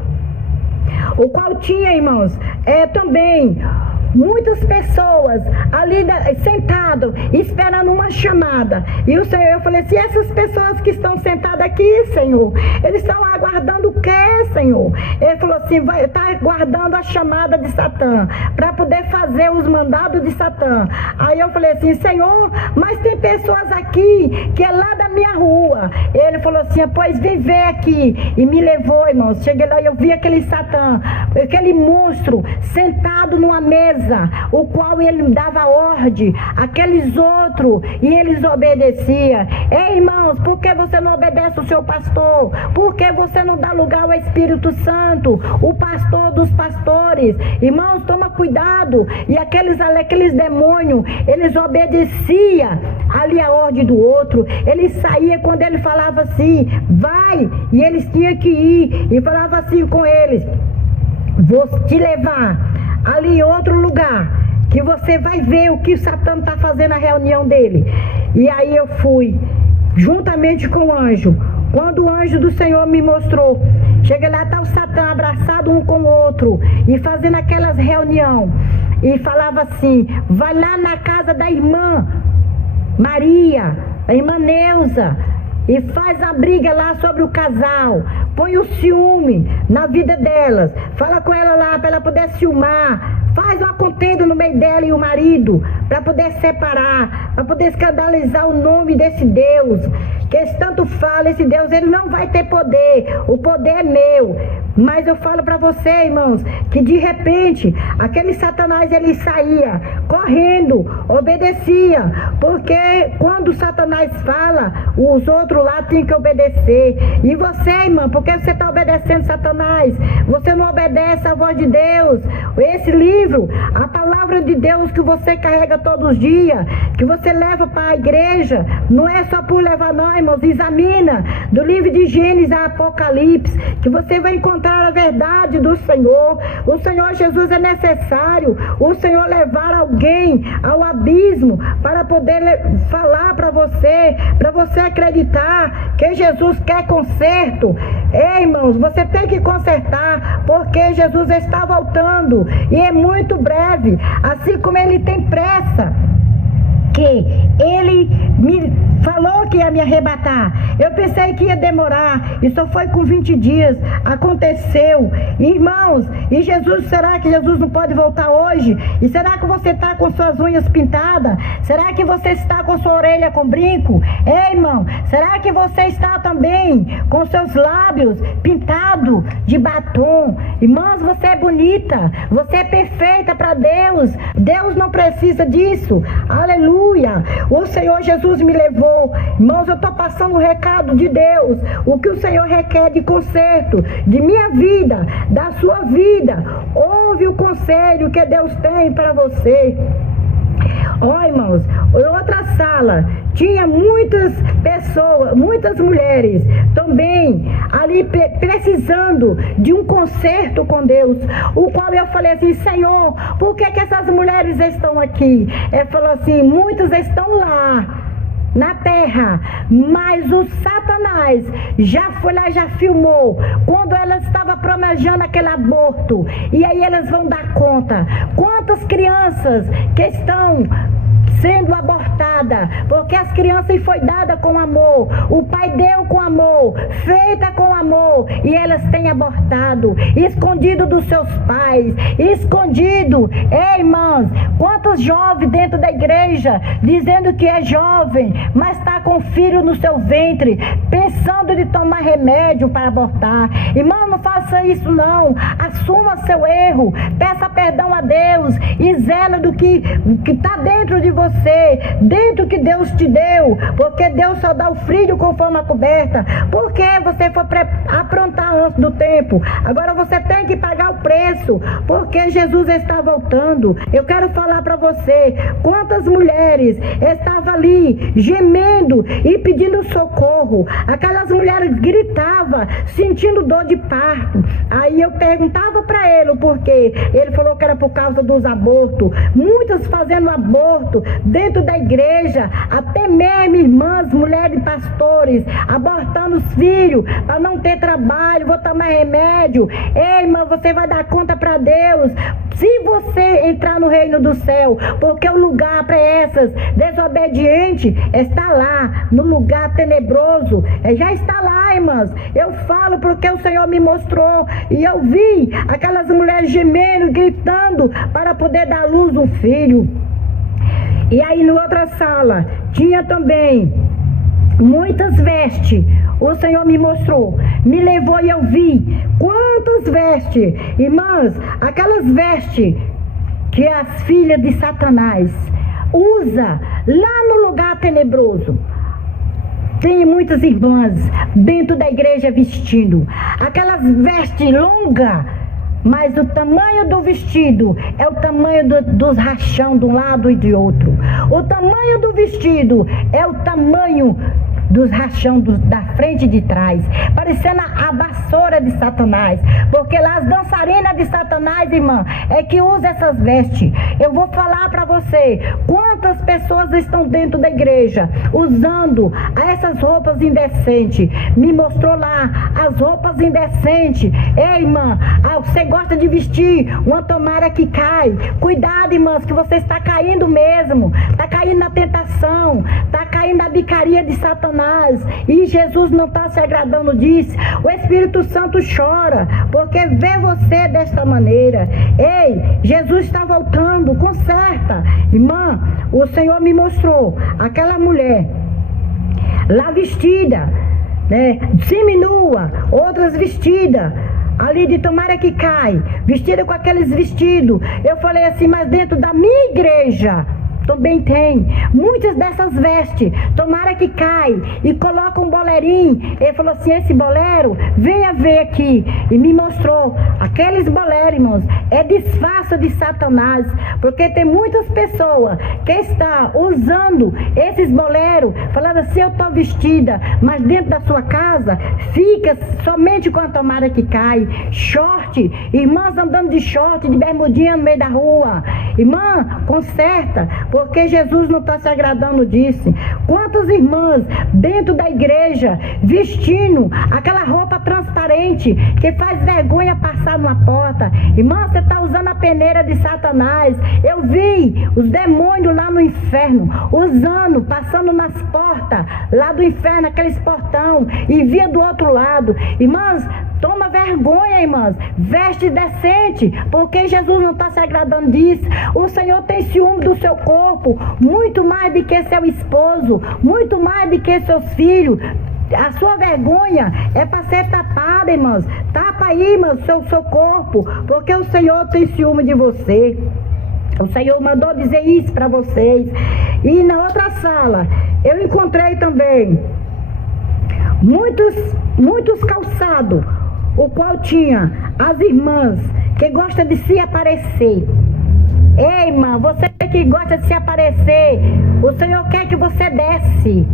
o qual tinha, irmãos, também muitas pessoas ali sentadas, esperando uma chamada. E o Senhor, eu falei assim: essas pessoas que estão sentadas aqui, Senhor, eles estão aguardando o que, Senhor? Ele falou assim: está aguardando a chamada de Satã, para poder fazer os mandados de Satã. Aí eu falei assim: Senhor, mas tem pessoas aqui que é lá da minha rua. Ele falou assim: pois vem ver aqui. E me levou, irmãos. Cheguei lá e eu vi aquele Satã, aquele monstro sentado numa mesa, o qual ele dava ordem àqueles outros e eles obedeciam. Ei, irmãos, por que você não obedece o seu pastor? Por que você não dá lugar ao Espírito Santo, o pastor dos pastores? Irmãos, toma cuidado. E aqueles demônios, eles obedeciam ali a ordem do outro. Eles saíam quando ele falava assim: vai, e eles tinham que ir, e falava assim com eles: vou te levar ali em outro lugar, que você vai ver o que o Satã está fazendo na reunião dele. E aí eu fui, juntamente com o anjo. Quando o anjo do Senhor me mostrou, cheguei lá, está o Satã abraçado um com o outro, e fazendo aquelas reunião, e falava assim: vai lá na casa da irmã Maria, a irmã Neuza, e faz a briga lá sobre o casal, põe o ciúme na vida delas, fala com ela lá para ela poder ciumar, faz uma contenda no meio dela e o marido, para poder separar, para poder escandalizar o nome desse Deus, que esse tanto fala, esse Deus, ele não vai ter poder, o poder é meu. Mas eu falo para você, irmãos, que de repente, aquele Satanás, ele saía correndo, obedecia, porque quando Satanás fala, os outros lá têm que obedecer. E você, irmã, por que você está obedecendo Satanás? Você não obedece a voz de Deus. Esse livro, a palavra de Deus que você carrega todos os dias, que você leva para a igreja, não é só por levar não, irmãos. Examina do livro de Gênesis a Apocalipse, que você vai encontrar a verdade do Senhor. O Senhor Jesus é necessário o Senhor levar alguém ao abismo para poder falar para você acreditar que Jesus quer conserto. Ei, irmãos, você tem que consertar, porque Jesus está voltando e é muito breve, assim como ele tem pressa, que ele me falou que ia me arrebatar. Eu pensei que ia demorar, e só foi com 20 dias, aconteceu. Irmãos, e Jesus, será que Jesus não pode voltar hoje? E será que você está com suas unhas pintadas? Será que você está com sua orelha com brinco? Ei, irmão, será que você está também com seus lábios pintados de batom? Irmãos, você é bonita, você é perfeita para Deus. Deus não precisa disso. Aleluia. O Senhor Jesus me levou. Irmãos, eu estou passando o recado de Deus, o que o Senhor requer de conserto de minha vida, da sua vida. Ouve o conselho que Deus tem para você. Ó, irmãos, em outra sala tinha muitas pessoas, muitas mulheres também ali precisando de um conserto com Deus, o qual eu falei assim: Senhor, por que essas mulheres estão aqui? Ele falou assim: muitas estão lá na terra. Mas o Satanás já foi lá, já filmou quando ela estava planejando aquele aborto. E aí elas vão dar conta. Quantas crianças que estão sendo abortada, porque as crianças foi dada com amor, o pai deu com amor, feita com amor, e elas têm abortado, escondido dos seus pais, escondido. Ei, irmãs, quantos jovens dentro da igreja, dizendo que é jovem, mas está com filho no seu ventre, pensando de tomar remédio para abortar. Irmão, não faça isso não, assuma seu erro, peça perdão a Deus, e zela do que está dentro de você, dentro que Deus te deu, porque Deus só dá o filho conforme a coberta, porque você foi aprontar antes do tempo, agora você tem que pagar o preço, porque Jesus está voltando. Eu quero falar para você, quantas mulheres estavam ali, gemendo e pedindo socorro, aquelas mulheres gritavam, sentindo dor de parto. Aí eu perguntava para ele o porquê, ele falou que era por causa dos abortos, muitas fazendo aborto dentro da igreja, até mesmo irmãs, mulheres pastores, abortando os filhos, para não ter trabalho, vou tomar remédio. Ei, irmã, você vai dar conta para Deus, se você entrar no reino do céu, porque o lugar para essas desobedientes está lá, no lugar tenebroso, já está lá, irmãs. Eu falo porque o Senhor me mostrou, e eu vi aquelas mulheres gemendo, gritando, para poder dar à luz um filho. E aí, na outra sala, tinha também muitas vestes. O Senhor me mostrou, me levou e eu vi quantas vestes. Irmãs, aquelas vestes que as filhas de Satanás usa lá no lugar tenebroso. Tem muitas irmãs dentro da igreja vestindo aquelas vestes longas, mas o tamanho do vestido é o tamanho dos rachão de um lado e de outro. O tamanho do vestido é o tamanho dos rachão da frente e de trás, parecendo a vassoura de Satanás, porque lá as dançarinas de Satanás, irmã, é que usa essas vestes. Eu vou falar para você, quantas pessoas estão dentro da igreja usando essas roupas indecentes. Me mostrou lá as roupas indecentes. Ei, irmã, você gosta de vestir uma tomara que cai, cuidado, irmãs, que você está caindo mesmo, está caindo na tentação, está caindo na bicaria de Satanás, e Jesus não está se agradando disso. O Espírito Santo chora porque vê você desta maneira. Ei, Jesus está voltando, conserta. Irmã, o Senhor me mostrou aquela mulher lá vestida, né, seminua, outras vestidas ali de tomara que cai, vestida com aqueles vestidos. Eu falei assim, mas dentro da minha igreja também tem muitas dessas vestes, tomara que cai, e coloca um boleirinho. Ele falou assim, esse bolero, venha ver aqui, e me mostrou, aqueles boleros, irmãos, é disfarce de Satanás, porque tem muitas pessoas que estão usando esses boleros, falando assim, eu estou vestida, mas dentro da sua casa, fica somente com a tomara que cai, short, irmãs andando de short, de bermudinha no meio da rua. Irmã, conserta, porque Jesus não está se agradando disso. Quantas irmãs dentro da igreja vestindo aquela roupa transparente que faz vergonha passar numa porta? Irmã, você está usando a peneira de Satanás. Eu vi os demônios lá no inferno usando, passando nas portas lá do inferno, aqueles portão, e via do outro lado. Irmãs, toma vergonha, irmãs, veste decente, porque Jesus não está se agradando disso. O Senhor tem ciúme do seu corpo, muito mais do que seu esposo, muito mais do que seus filhos. A sua vergonha é para ser tapada, irmãs. Tapa aí, irmãs, seu corpo, porque o Senhor tem ciúme de você. O Senhor mandou dizer isso para vocês. E na outra sala, eu encontrei também muitos calçados, o qual tinha as irmãs que gostam de se aparecer. Ei, irmã, você que gosta de se aparecer, o Senhor quer que você desce.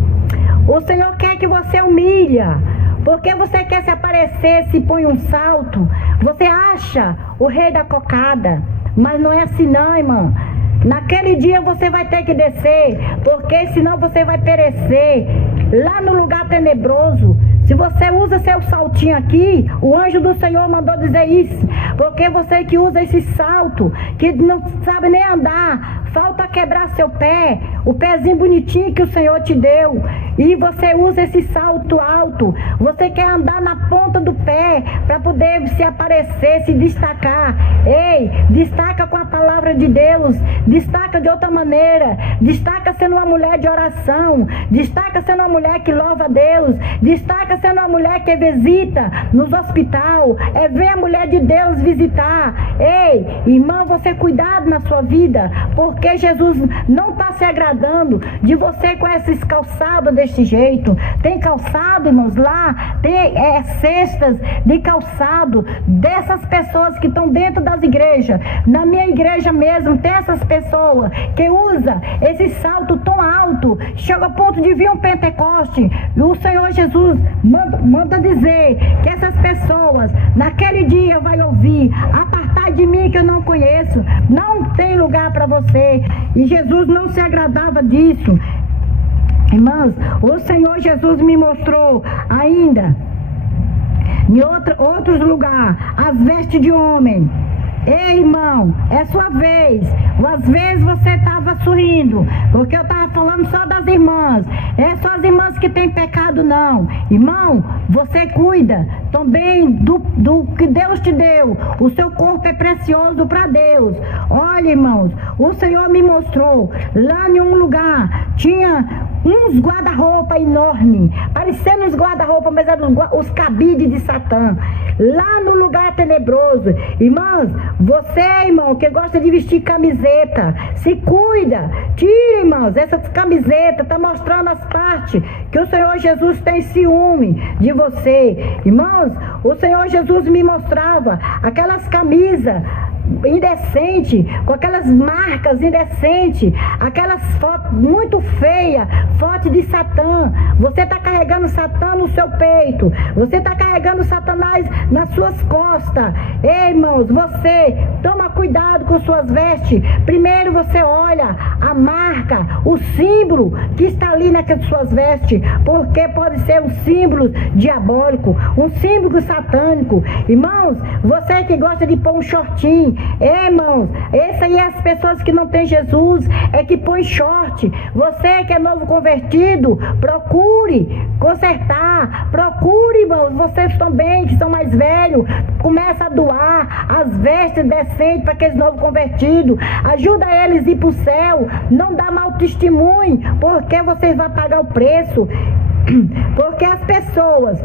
O Senhor quer que você humilha. Porque você quer se aparecer, se põe um salto. Você acha o rei da cocada. Mas não é assim não, irmã. Naquele dia você vai ter que descer, porque senão você vai perecer lá no lugar tenebroso. Se você usa seu saltinho aqui, o anjo do Senhor mandou dizer isso, porque você que usa esse salto, que não sabe nem andar, falta quebrar seu pé, o pezinho bonitinho que o Senhor te deu, e você usa esse salto alto, você quer andar na ponta do pé, para poder se aparecer, se destacar. Ei, destaca com a palavra de Deus, destaca de outra maneira, destaca sendo uma mulher de oração, destaca sendo uma mulher que louva a Deus, destaca sendo uma mulher que visita nos hospitais, ver a mulher de Deus visitar. Ei, irmão, você cuidado na sua vida, porque Jesus não está se agradando de você com esses calçados desse jeito. Tem calçado, irmãos, lá tem cestas de calçado dessas pessoas que estão dentro das igrejas. Na minha igreja mesmo tem essas pessoas que usa esse salto tão alto, chega ao ponto de vir um Pentecoste. E o Senhor Jesus manda dizer que essas pessoas naquele dia vai ouvir: apartai de mim que eu não conheço, não tem lugar para você. E Jesus não se agradava disso. Irmãos, o Senhor Jesus me mostrou ainda em outros lugares as vestes de homem. Ei, irmão, é sua vez. Às vezes você estava sorrindo, porque eu estava falando só das irmãs. É só as irmãs que têm pecado, não. Irmão, você cuida também do que Deus te deu. O seu corpo é precioso para Deus. Olha, irmãos, o Senhor me mostrou lá em um lugar, tinha uns guarda-roupa enormes, parecendo uns guarda-roupa, mas eram os cabides de Satã, lá no lugar tenebroso. Irmãos, você, irmão, que gosta de vestir camiseta, se cuida, tira, irmãos, essas camisetas, tá mostrando as partes que o Senhor Jesus tem ciúme de você. Irmãos, o Senhor Jesus me mostrava aquelas camisas indecente, com aquelas marcas indecentes, aquelas fotos muito feias, foto de Satã. Você está carregando Satã no seu peito, você está carregando Satanás nas suas costas. Ei, irmãos, você toma cuidado com suas vestes. Primeiro você olha a marca, o símbolo que está ali naquelas suas vestes, porque pode ser um símbolo diabólico, um símbolo satânico. Irmãos, você que gosta de pôr um shortinho, irmãos, esse aí é as pessoas que não tem Jesus, é que põe short. Você que é novo convertido, procure consertar, procure, irmãos, vocês também que são mais velhos, começa a doar as vestes decentes para aqueles novos convertidos, ajuda eles a ir para o céu, não dá mau testemunho, porque vocês vão pagar o preço, porque as pessoas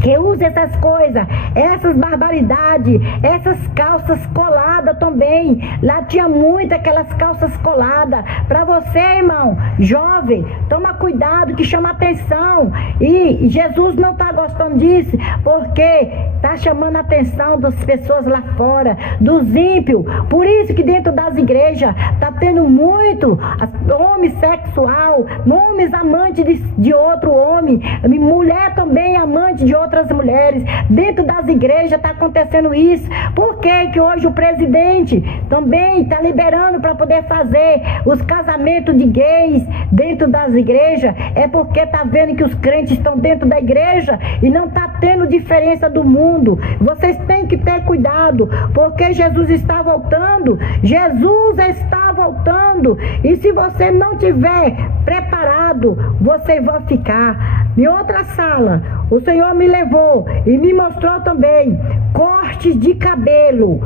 que usa essas coisas, essas barbaridades, essas calças coladas também. Lá tinha muito aquelas calças coladas. Para você, irmão, jovem, toma cuidado que chama atenção. E Jesus não está gostando disso, porque está chamando a atenção das pessoas lá fora, dos ímpios. Por isso que dentro das igrejas está tendo muito homem sexual, homens amantes de outro homem, mulher também amante de outras mulheres. Dentro das igrejas está acontecendo isso. Por que que hoje o presidente também está liberando para poder fazer os casamentos de gays dentro das igrejas? É porque está vendo que os crentes estão dentro da igreja e não está tendo diferença do mundo. Vocês têm que ter cuidado, porque Jesus está voltando. Jesus está voltando. E se você não tiver preparado, você vai ficar. Em outra sala, o Senhor me levou e me mostrou também cortes de cabelo.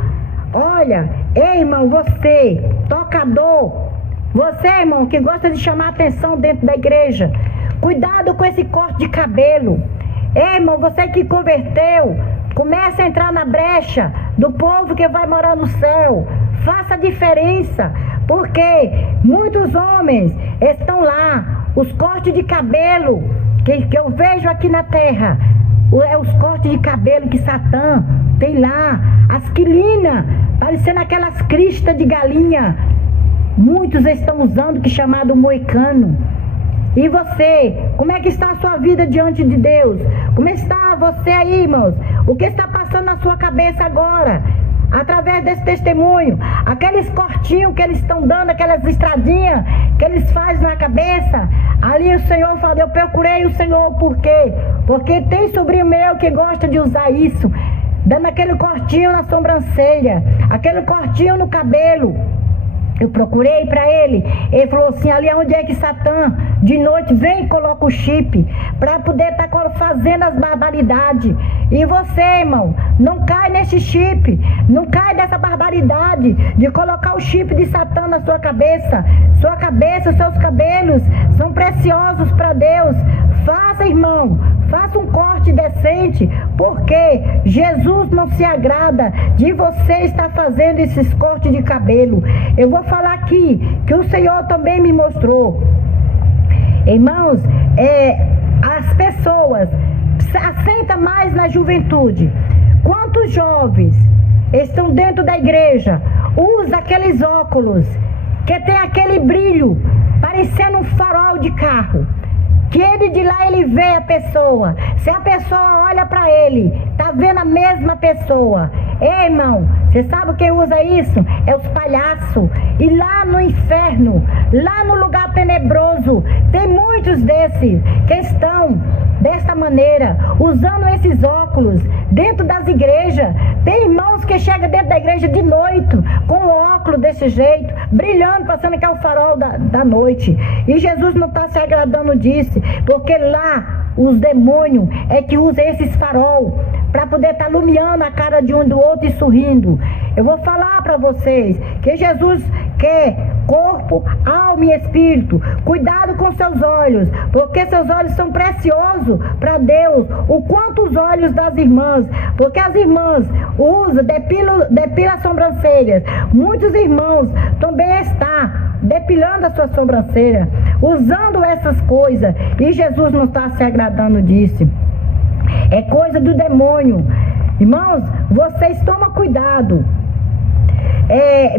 Olha, ei, irmão, você, tocador, você, irmão, que gosta de chamar atenção dentro da igreja, cuidado com esse corte de cabelo. Ei, irmão, você que converteu, comece a entrar na brecha do povo que vai morar no céu. Faça a diferença, porque muitos homens estão lá, os cortes de cabelo que eu vejo aqui na terra, é os cortes de cabelo que Satã tem lá, as quilinas, parecendo aquelas cristas de galinha. Muitos estão usando, que é chamado moicano. E você, como é que está a sua vida diante de Deus? Como está você aí, irmãos? O que está passando na sua cabeça agora? através desse testemunho, aqueles cortinhos que eles estão dando, aquelas estradinhas que eles fazem na cabeça, ali o Senhor fala, eu procurei o Senhor, por quê? Porque tem sobrinho meu que gosta de usar isso, dando aquele cortinho na sobrancelha, aquele cortinho no cabelo. Eu procurei para ele falou assim, ali onde é que Satã de noite vem e coloca o chip, para poder estar fazendo as barbaridades. E você, irmão, não cai nesse chip, não cai nessa barbaridade de colocar o chip de Satã na sua cabeça. Sua cabeça, seus cabelos são preciosos para Deus. Faça, irmão, faça um corte decente, porque Jesus não se agrada de você estar fazendo esses cortes de cabelo. Eu vou falar aqui que o Senhor também me mostrou. Irmãos, as pessoas assentam mais na juventude. Quantos jovens estão dentro da igreja, usam aqueles óculos que tem aquele brilho, parecendo um farol de carro, que ele de lá ele vê a pessoa. Se a pessoa olha para ele, tá vendo a mesma pessoa. Ei, irmão, você sabe quem usa isso? É os palhaços. E lá no inferno, lá no lugar tenebroso, tem muitos desses que estão desta maneira, usando esses óculos dentro das igrejas. Tem irmãos que chegam dentro da igreja de noite com o óculos desse jeito, brilhando, passando que é o farol da noite. E Jesus não está se agradando disso, porque lá os demônios é que usam esses farol para poder estar iluminando a cara de um do outro e sorrindo. Eu vou falar para vocês que Jesus quer corpo, alma e espírito. Cuidado com seus olhos, porque seus olhos são preciosos para Deus. O quanto os olhos das irmãs, porque as irmãs usam, depila as sobrancelhas. Muitos irmãos também estão depilando a sua sobrancelha, usando essas coisas, e Jesus não está se agradando disso. É coisa do demônio. Irmãos, vocês tomam cuidado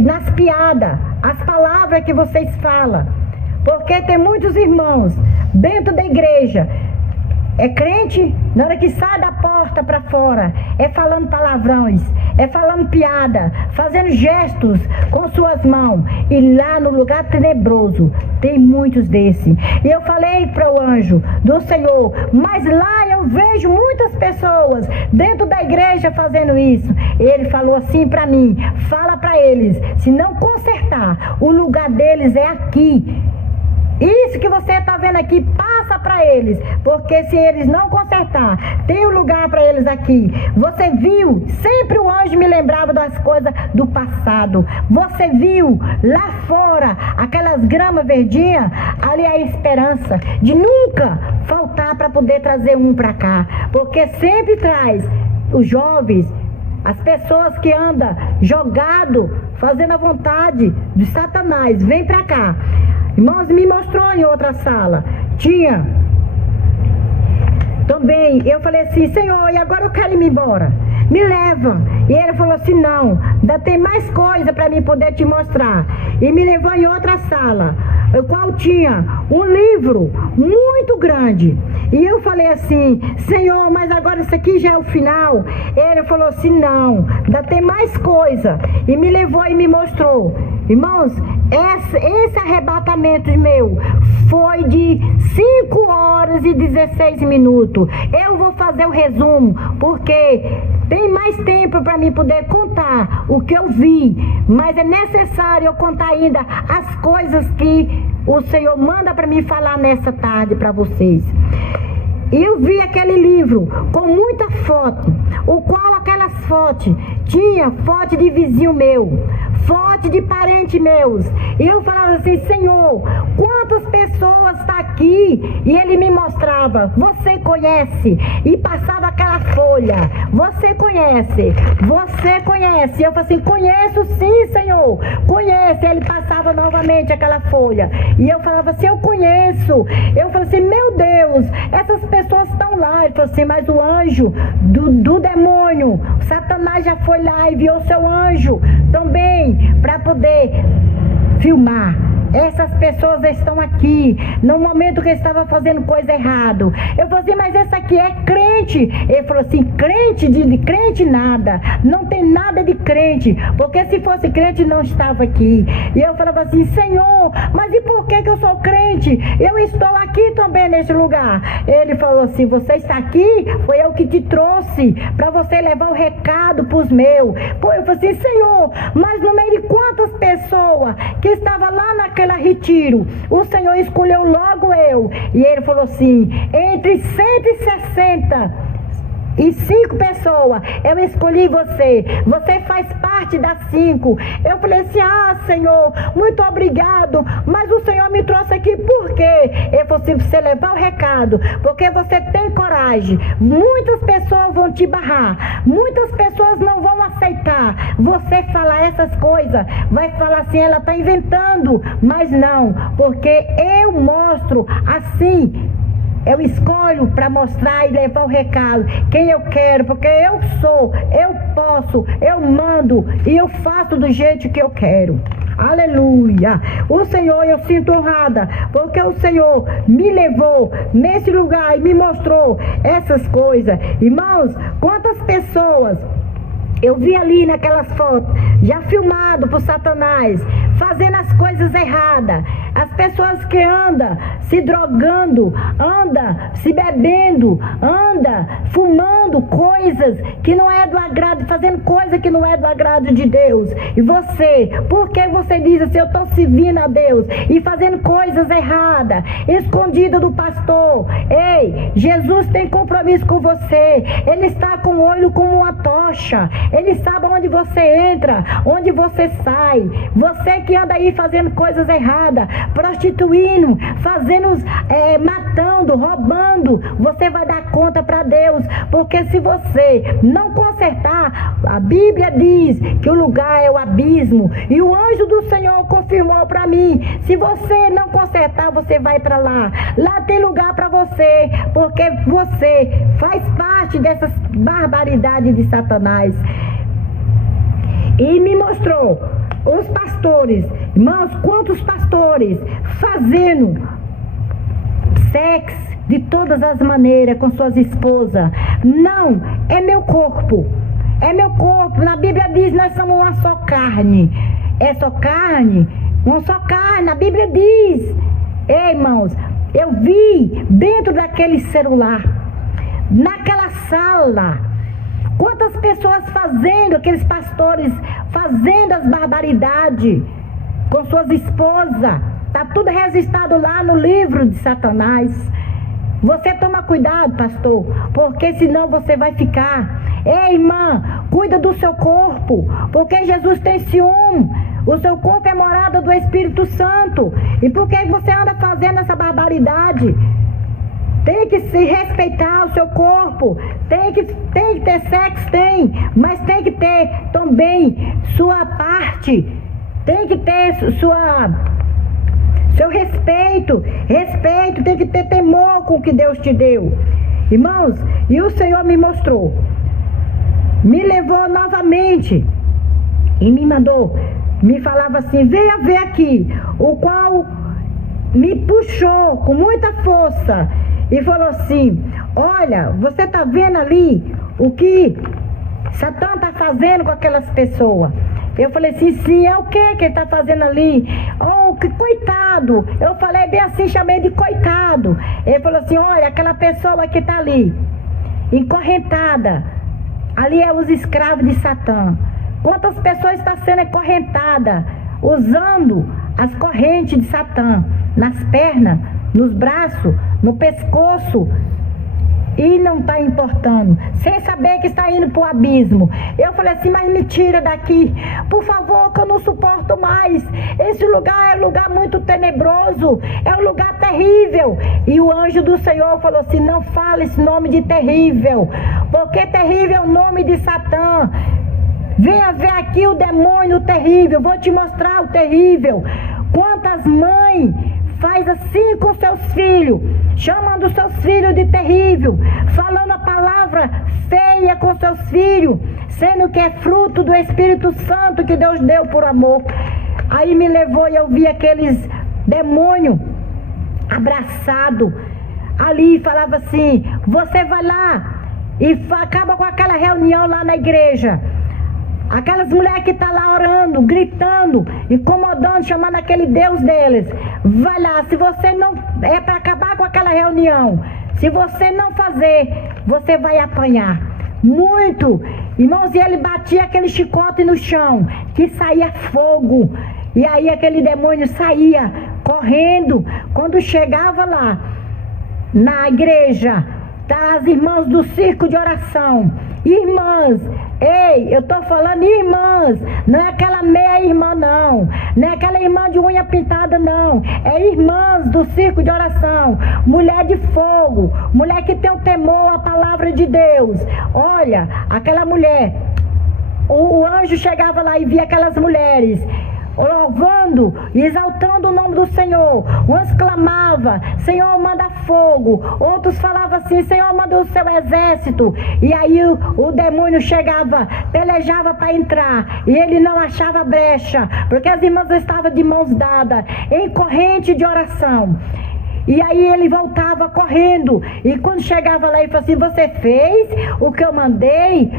nas piadas, as palavras que vocês falam, porque tem muitos irmãos dentro da igreja, crente, na hora que sai da porta para fora, falando palavrões, falando piada, fazendo gestos com suas mãos, e lá no lugar tenebroso tem muitos desses. E eu falei para o anjo do Senhor, mas lá eu vejo muitas pessoas dentro da igreja fazendo isso. Ele falou assim para mim, fala para eles, se não consertar, o lugar deles é aqui. Isso que você está vendo aqui, passa para eles, porque se eles não consertar, tem um lugar para eles aqui. Você viu, sempre o anjo me lembrava das coisas do passado. Você viu lá fora, aquelas gramas verdinhas, ali é a esperança de nunca faltar para poder trazer um para cá, porque sempre traz os jovens, as pessoas que andam jogado, fazendo a vontade de Satanás, vem para cá. Irmãos, me mostrou em outra sala, tinha também, eu falei assim, Senhor, e agora eu quero ir embora, me leva. E ele falou assim, não, ainda tem mais coisa para mim poder te mostrar. E me levou em outra sala, o qual tinha um livro muito grande. E eu falei assim, Senhor, mas agora isso aqui já é o final? Ele falou assim, não, ainda tem mais coisa. E me levou e me mostrou. Irmãos, esse arrebatamento meu foi de 5 horas e 16 minutos. Eu vou fazer o resumo, porque tem mais tempo para mim poder contar o que eu vi, mas é necessário eu contar ainda as coisas que o Senhor manda para mim falar nessa tarde para vocês. E eu vi aquele livro com muita foto, o qual aquelas fotos tinha foto de vizinho meu, foto de parente meus. E eu falava assim, Senhor, quantas pessoas estão aqui? E ele me mostrava, você conhece? E passava aquela folha, você conhece? Você conhece? Eu falei assim, conheço sim, Senhor, conhece. Ele passava novamente aquela folha. E eu falava assim, eu conheço. Eu falei assim, meu Deus, essas pessoas estão lá. Ele falou assim, mas o anjo do demônio, Satanás já foi lá e enviou seu anjo também para poder filmar. essas pessoas estão aqui, no momento que eu estava fazendo coisa errada. Eu falei assim, mas essa aqui é crente. Ele falou assim, crente de crente nada, não tem nada de crente, porque se fosse crente não estava aqui. E eu falava assim, Senhor, mas e por que eu sou crente? Eu estou aqui também nesse lugar. Ele falou assim, você está aqui, foi eu que te trouxe, para você levar o recado para os meus. Pô, eu falei assim, Senhor, mas no meio de quantas pessoas que estavam lá naquele retiro, o Senhor escolheu logo eu. E ele falou assim, entre 165 pessoas, eu escolhi você. Você faz parte das 5. Eu falei assim, Senhor, muito obrigado, mas o Senhor me trouxe aqui por quê? Ele falou assim, você levar o recado, porque você tem coragem. Muitas pessoas vão te barrar, muitas pessoas não vão aceitar você falar essas coisas, vai falar assim, ela está inventando, mas não, porque eu mostro assim. Eu escolho para mostrar e levar o recado, quem eu quero, porque eu sou, eu posso, eu mando e eu faço do jeito que eu quero. Aleluia! O Senhor, eu sinto honrada, porque o Senhor me levou nesse lugar e me mostrou essas coisas. Irmãos, quantas pessoas eu vi ali naquelas fotos, já filmado por Satanás, fazendo as coisas erradas. As pessoas que andam se drogando, andam se bebendo, andam fumando coisas que não é do agrado, fazendo coisas que não é do agrado de Deus. E você, por que você diz assim, eu estou servindo a Deus e fazendo coisas erradas, escondida do pastor? Ei, Jesus tem compromisso com você. Ele está com o olho como uma tocha. Ele sabe onde você entra, onde você sai. Você que anda aí fazendo coisas erradas, prostituindo, matando, roubando, você vai dar conta para Deus, porque se você não consertar, a Bíblia diz que o lugar é o abismo, e o anjo do Senhor confirmou para mim, se você não consertar, você vai para lá. Lá tem lugar para você, porque você faz parte dessas barbaridades de Satanás. E me mostrou os pastores, irmãos, quantos pastores fazendo sexo de todas as maneiras com suas esposas. Não, é meu corpo, é meu corpo. Na Bíblia diz, nós somos uma só carne. É só carne? Uma só carne, a Bíblia diz. Ei, irmãos, eu vi dentro daquele celular, naquela sala, quantas pessoas fazendo, aqueles pastores fazendo as barbaridades com suas esposas. Está tudo registrado lá no livro de Satanás. Você toma cuidado, pastor, porque senão você vai ficar. Ei, irmã, cuida do seu corpo, porque Jesus tem ciúme. O seu corpo é morada do Espírito Santo. E por que você anda fazendo essa barbaridade? Tem que se respeitar o seu corpo. Tem que ter sexo, tem. Mas tem que ter também sua parte. Tem que ter seu respeito. Respeito, tem que ter temor com o que Deus te deu. Irmãos, e o Senhor me mostrou. Me levou novamente. E me mandou. Me falava assim, venha ver aqui. O qual me puxou com muita força. E falou assim, olha, você está vendo ali o que Satã está fazendo com aquelas pessoas? Eu falei assim, sim, é o que ele está fazendo ali? Oh, que coitado. Eu falei bem assim, chamei de coitado. Ele falou assim, olha, aquela pessoa que está ali, encorrentada, ali é os escravos de Satã. Quantas pessoas estão sendo encorrentadas, usando as correntes de Satã, nas pernas, nos braços, no pescoço, e não está importando, sem saber que está indo para o abismo. Eu falei assim, mas me tira daqui, por favor, que eu não suporto mais. Esse lugar é um lugar muito tenebroso, é um lugar terrível. E o anjo do Senhor falou assim, não fale esse nome de terrível, porque terrível é o nome de Satã. Venha ver aqui o demônio terrível, vou te mostrar o terrível. Quantas mães faz assim com seus filhos, chamando seus filhos de terrível, falando a palavra feia com seus filhos, sendo que é fruto do Espírito Santo que Deus deu por amor. Aí me levou e eu vi aqueles demônio abraçado ali, falava assim: você vai lá e acaba com aquela reunião lá na igreja. Aquelas mulheres que estão lá orando, gritando, incomodando, chamando aquele Deus deles. Vai lá, se você não... É para acabar com aquela reunião. Se você não fazer, você vai apanhar. Muito. Irmãos, e ele batia aquele chicote no chão, que saía fogo. E aí aquele demônio saía correndo. Quando chegava lá, na igreja, tá as irmãs do circo de oração. Irmãs, ei, eu tô falando irmãs, não é aquela meia irmã não, não é aquela irmã de unha pintada não, é irmãs do circo de oração, mulher de fogo, mulher que tem o temor à palavra de Deus. Olha, aquela mulher, o anjo chegava lá e via aquelas mulheres louvando e exaltando o nome do Senhor. Uns clamavam: Senhor, manda fogo. Outros falavam assim: Senhor, manda o seu exército. E aí o demônio chegava, pelejava para entrar, e ele não achava brecha, porque as irmãs estavam de mãos dadas em corrente de oração. E aí ele voltava correndo, e quando chegava lá, ele falou assim: você fez o que eu mandei?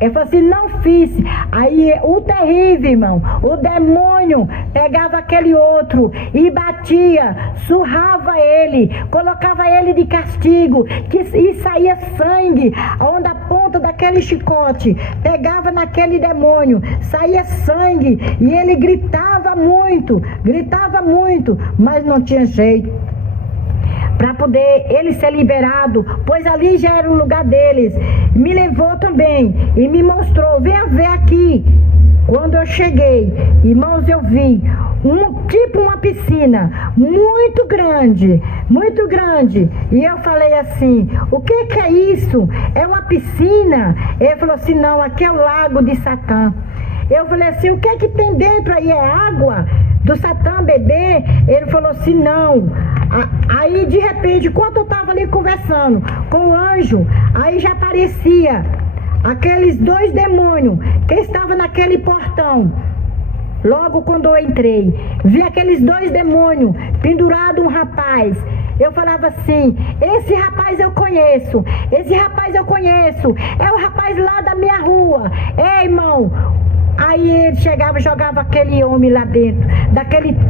Ele falou assim: não fiz. Aí o terrível, irmão, o demônio pegava aquele outro e batia, surrava ele, colocava ele de castigo, e saía sangue, onde a ponta daquele chicote pegava naquele demônio, saía sangue, e ele gritava muito, mas não tinha jeito para poder ele ser liberado, pois ali já era o lugar deles. Me levou também e me mostrou: venha ver aqui. Quando eu cheguei, irmãos, eu vi tipo uma piscina muito grande, e eu falei assim: o que é isso? É uma piscina? Ele falou assim: não, aqui é o lago de Satã. Eu falei assim: o que é que tem dentro aí? É água do Satã beber? Ele falou assim: não. Aí de repente, quando eu estava ali conversando com o anjo, aí já aparecia aqueles dois demônios que estavam naquele portão. Logo quando eu entrei, vi aqueles dois demônios pendurado um rapaz. Eu falava assim: esse rapaz eu conheço, é o rapaz lá da minha rua. Ei, irmão. Aí ele chegava e jogava aquele homem lá dentro,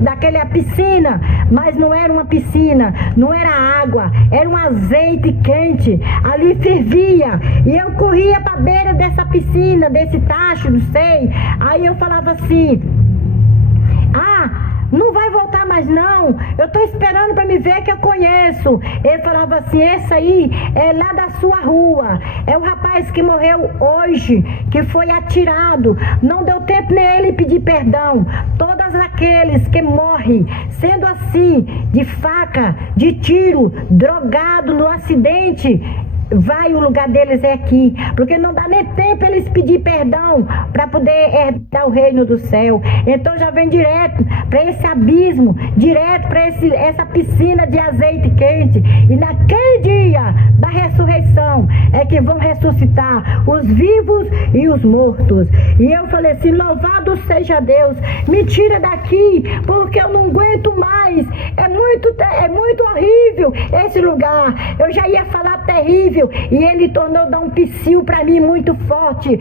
daquela piscina, mas não era uma piscina, não era água, era um azeite quente, ali fervia, e eu corria para a beira dessa piscina, desse tacho, não sei. Aí eu falava assim: não vai voltar mais não, eu estou esperando para me ver que eu conheço. Ele falava assim: esse aí é lá da sua rua, é o rapaz que morreu hoje, que foi atirado, não deu tempo nem ele pedir perdão. Todos aqueles que morrem sendo assim, de faca, de tiro, drogado no acidente, vai, o lugar deles é aqui, porque não dá nem tempo eles pedir perdão para poder herdar o reino do céu. Então já vem direto para esse abismo, direto para essa piscina de azeite quente, e naquele dia da ressurreição é que vão ressuscitar os vivos e os mortos. E eu falei assim: louvado seja Deus, me tira daqui, porque eu não aguento mais, é muito horrível esse lugar. Eu já ia falar terrível, e ele tornou dar um psiu para mim muito forte.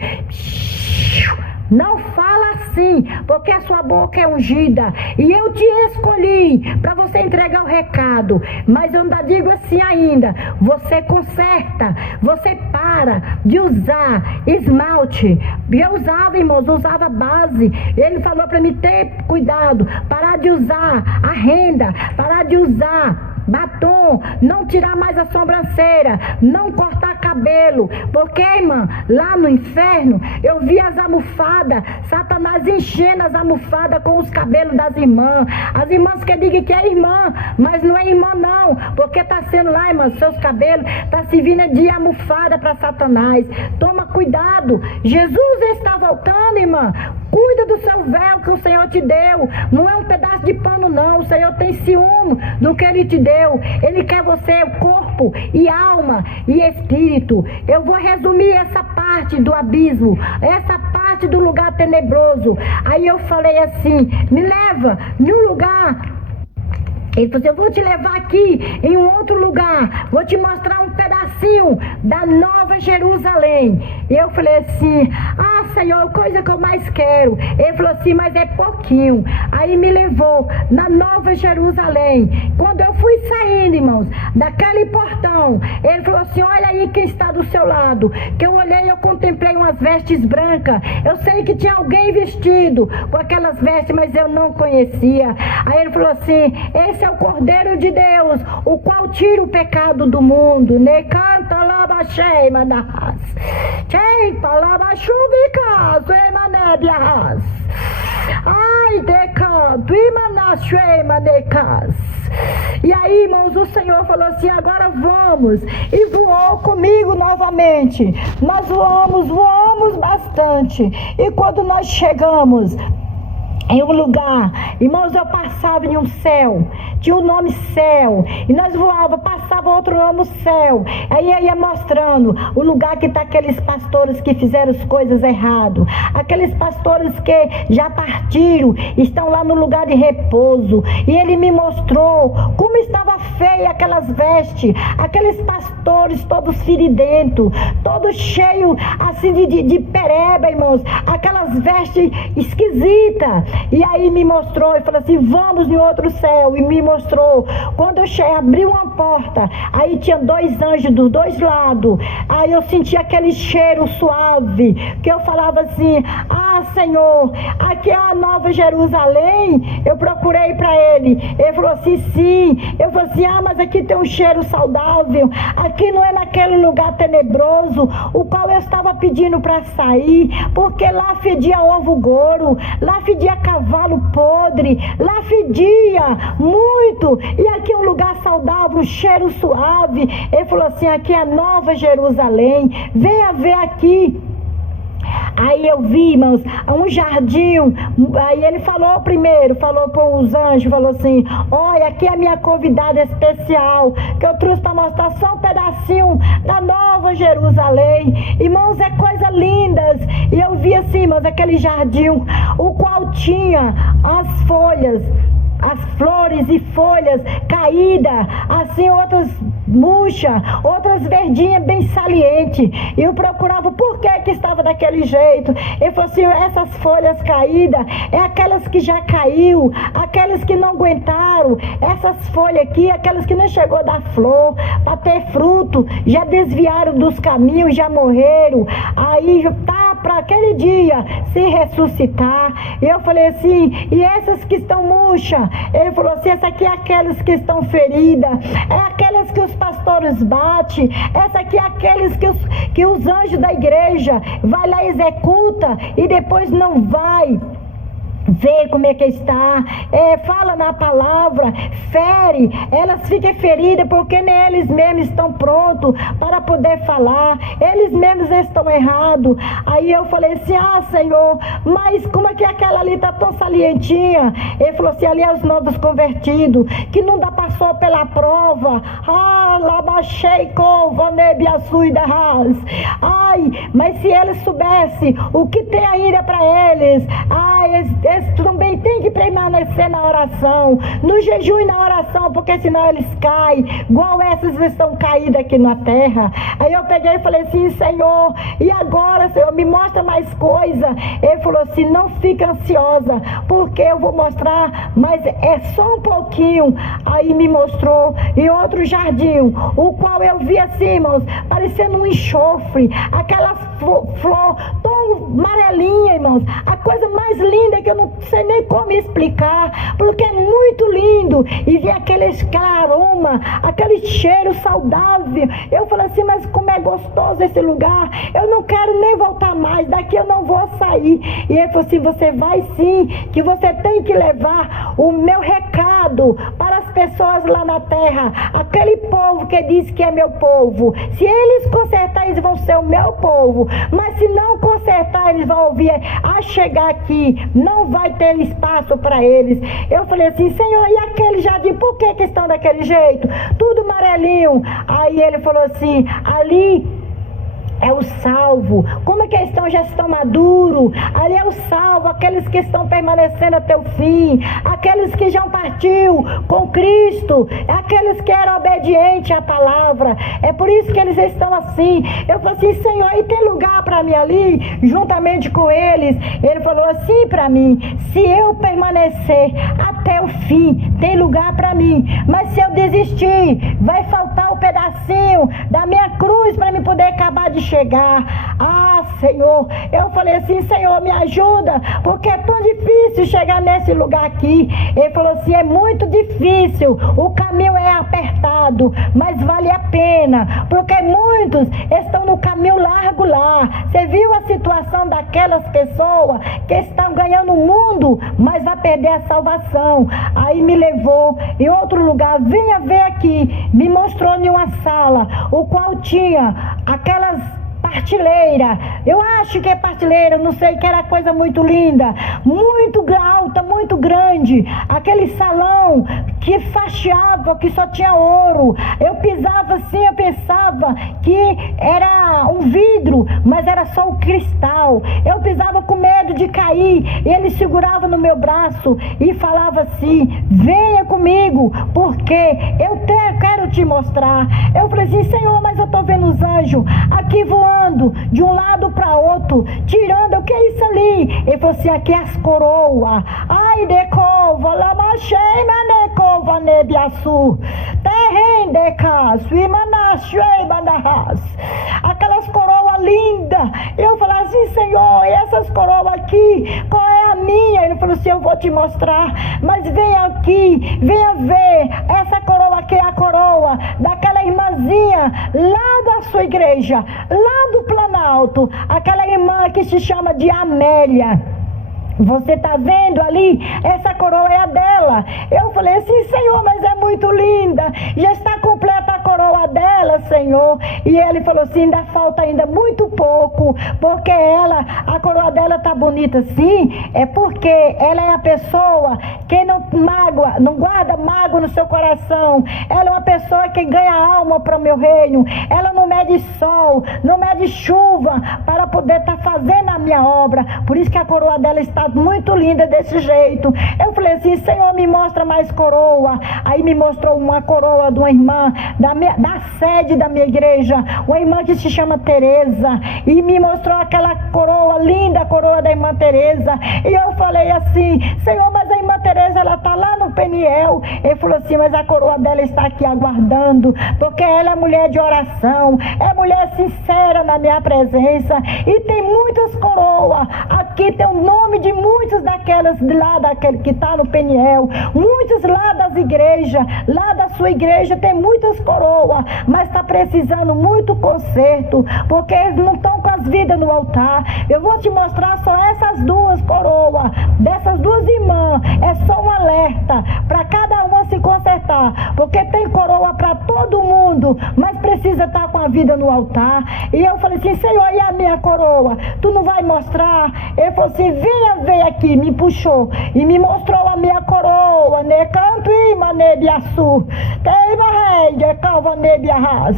Não fala assim, porque a sua boca é ungida, e eu te escolhi para você entregar o recado. Mas eu ainda digo assim ainda: você conserta, você para de usar esmalte. Eu usava, irmãos, usava base. Ele falou para mim ter cuidado, parar de usar a renda, parar de usar batom, não tirar mais a sobrancelha, não cortar cabelo, porque, irmã, lá no inferno eu vi as almofadas, Satanás enchendo as almofadas com os cabelos das irmãs. As irmãs que digam que é irmã, mas não é irmã não, porque está sendo lá, irmã, seus cabelos está servindo de almofada para Satanás. Toma cuidado, Jesus está voltando, irmã. Cuida do seu véu que o Senhor te deu, não é um pedaço de pano não. O Senhor tem ciúme do que Ele te deu. Ele quer você, corpo e alma e espírito. Eu vou resumir essa parte do abismo, essa parte do lugar tenebroso. Aí eu falei assim: me leva num lugar Ele falou assim, eu vou te levar aqui em um outro lugar, vou te mostrar um pedacinho da Nova Jerusalém. E eu falei assim, Senhor, coisa que eu mais quero. Ele falou assim, mas é pouquinho. Aí me levou na Nova Jerusalém. Quando eu fui saindo, irmãos, daquele portão, ele falou assim, olha aí quem está do seu lado. Que eu olhei e eu contemplei umas vestes brancas. Eu sei que tinha alguém vestido com aquelas vestes, mas eu não conhecia. Aí ele falou assim, esse é o Cordeiro de Deus, o qual tira o pecado do mundo. Ne canta lá baixei, manas. Quem fala baixo bicaso, emanebias. Ai, decanto, imanachei, manecas. E aí, irmãos, o Senhor falou assim, agora vamos. E voou comigo novamente. Nós voamos bastante. E quando nós chegamos em um lugar, irmãos, eu passava em um céu, tinha o nome céu, e nós voávamos, passava outro nome céu, aí eu ia mostrando o lugar que está aqueles pastores que fizeram as coisas erradas, aqueles pastores que já partiram, estão lá no lugar de repouso, e ele me mostrou como estava feia aquelas vestes, aqueles pastores todos feridentos, todos cheios assim de pereba, irmãos, aquelas vestes esquisitas. E aí me mostrou e falou assim, vamos em outro céu. E me mostrou, quando eu abri uma porta, aí tinha 2 anjos dos 2 lados. Aí eu senti aquele cheiro suave, que eu falava assim, Senhor, aqui é a Nova Jerusalém. Eu procurei para ele, ele falou assim, sim. Eu falei assim, mas aqui tem um cheiro saudável, aqui não é naquele lugar tenebroso, o qual eu estava pedindo para sair, porque lá fedia ovo goro, lá fedia cavalo podre, lá fedia muito, e aqui é um lugar saudável, um cheiro suave. Ele falou assim, aqui é a Nova Jerusalém, venha ver aqui. Aí eu vi, irmãos, um jardim. Aí ele falou primeiro, falou com os anjos, falou assim, olha, aqui é a minha convidada especial, que eu trouxe para mostrar só um pedacinho da Nova Jerusalém. Irmãos, é coisa lindas. E eu vi assim, irmãos, aquele jardim, o qual tinha as folhas, as flores e folhas caídas, assim, outras murchas, outras verdinhas bem salientes. E eu procurava por que estava daquele jeito. Ele falou assim, essas folhas caídas é aquelas que já caiu, aquelas que não aguentaram, essas folhas aqui, aquelas que não chegou a dar flor, para ter fruto, já desviaram dos caminhos, já morreram, aí tá para aquele dia se ressuscitar. E eu falei assim, e essas que estão murchas? Ele falou assim, essa aqui é aquelas que estão feridas, é aquelas que os pastores batem, essa aqui é aqueles que os anjos da igreja vai lá e executa e depois não vai vê como é que está, fala na palavra, fere, elas ficam feridas porque nem eles mesmos estão prontos para poder falar, eles mesmos estão errados. Aí eu falei assim, Senhor, mas como é que aquela ali está tão salientinha? Ele falou assim, ali é os novos convertidos, que não dá passou pela prova. Mas se eles soubessem o que tem ainda para eles, eles também tem que permanecer na oração, no jejum e na oração, porque senão eles caem, igual essas estão caídas aqui na terra. Aí eu peguei e falei assim, Senhor, e agora, Senhor, me mostra mais coisa. Ele falou assim, não fica ansiosa, porque eu vou mostrar, mas é só um pouquinho. Aí me mostrou em outro jardim, o qual eu vi assim, irmãos, parecendo um enxofre, aquela flor tão amarelinha, irmãos, a coisa mais linda que eu não sei nem como explicar, porque é muito lindo, e vi aquele aroma, aquele cheiro saudável. Eu falei assim, mas como é gostoso esse lugar, eu não quero nem voltar mais, daqui eu não vou sair. E ele falou assim, você vai sim, que você tem que levar o meu recado para as pessoas lá na terra, aquele povo que diz que é meu povo. Se eles consertar, eles vão ser o meu povo, mas se não consertar, eles vão ouvir a chegar aqui, não vai ter espaço para eles. Eu falei assim, Senhor, e aquele jardim, por que estão daquele jeito? Tudo amarelinho. Aí ele falou assim, ali é o salvo. Como é já estão maduros. Ali eu salvo aqueles que estão permanecendo até o fim, aqueles que já partiu com Cristo, aqueles que eram obedientes à palavra. É por isso que eles estão assim. Eu falei assim: Senhor, e tem lugar para mim ali, juntamente com eles? Ele falou assim para mim: se eu permanecer até o fim, tem lugar para mim. Mas se eu desistir, vai faltar um pedacinho da minha cruz para me poder acabar de chegar. Ah, Senhor, eu falei assim: Senhor, me ajuda, porque é tão difícil chegar nesse lugar aqui. Ele falou assim: é muito difícil, o caminho é apertado, mas vale a pena, porque muitos estão no caminho largo lá. Você viu a situação daquelas pessoas que estão ganhando o mundo, mas vai perder a salvação. Aí me levou em outro lugar: venha ver aqui. Me mostrou em uma sala, o qual tinha aquelas partilheira, eu acho que é partilheira, não sei, que era coisa muito linda, muito alta, muito grande, aquele salão que fachava, que só tinha ouro. Eu pisava assim, eu pensava que era um vidro, mas era só o cristal. Eu pisava com medo de cair, e ele segurava no meu braço e falava assim: venha comigo, porque eu quero te mostrar. Eu falei assim: Senhor, mas eu estou vendo os anjos aqui voando de um lado para outro, tirando, o que é isso ali? Ele falou assim: aqui é as coroas. Ai, decova, lamachei, manecova, nebiaçu, terrem de caso, imanachei, manahas. Aquelas coroas lindas. Eu falei assim: Senhor, e essas coroas aqui, qual é a minha? Ele falou assim: eu vou te mostrar, mas venha aqui, venha ver. Essa coroa aqui é a coroa daquela irmãzinha lá da sua igreja, lá do Planalto, aquela irmã que se chama de Amélia. Você está vendo ali? Essa coroa é a dela. Eu falei assim: Senhor, mas é muito linda, já está completa a coroa dela, Senhor. E ele falou assim: ainda falta ainda muito pouco, porque a coroa dela está bonita sim, é porque ela é a pessoa que não guarda mágoa no seu coração. Ela é uma pessoa que ganha alma para o meu reino. Ela não mede sol, não mede chuva para poder estar fazendo a minha obra. Por isso que a coroa dela está muito linda desse jeito. Eu falei assim: Senhor, me mostra mais coroa. Aí me mostrou uma coroa de uma irmã da sede da minha igreja, uma irmã que se chama Teresa, e me mostrou aquela coroa linda, a coroa da irmã Teresa. E eu falei assim: Senhor, mas a irmã Teresa, ela está lá no Peniel. Ele falou assim: mas a coroa dela está aqui aguardando, porque ela é mulher de oração, é mulher sincera na minha presença. E tem muitas coroas aqui, tem o nome de muitos daquelas lá, daquele que está no Peniel, muitos lá das igrejas, lá da sua igreja tem muitas coroas, mas está precisando muito conserto, porque eles não estão com as vidas no altar. Eu vou te mostrar só essas duas coroas, dessas duas irmãs, é só um alerta para cada uma se consertar, porque tem coroa para todo mundo, mas precisa estar com a vida no altar. E eu falei assim: Senhor, e a minha coroa? Tu não vai mostrar? Ele falou assim: venha ver aqui. Me puxou e me mostrou a minha coroa, né? Canto e manebiaçu, teima rei, de calva nebiarras.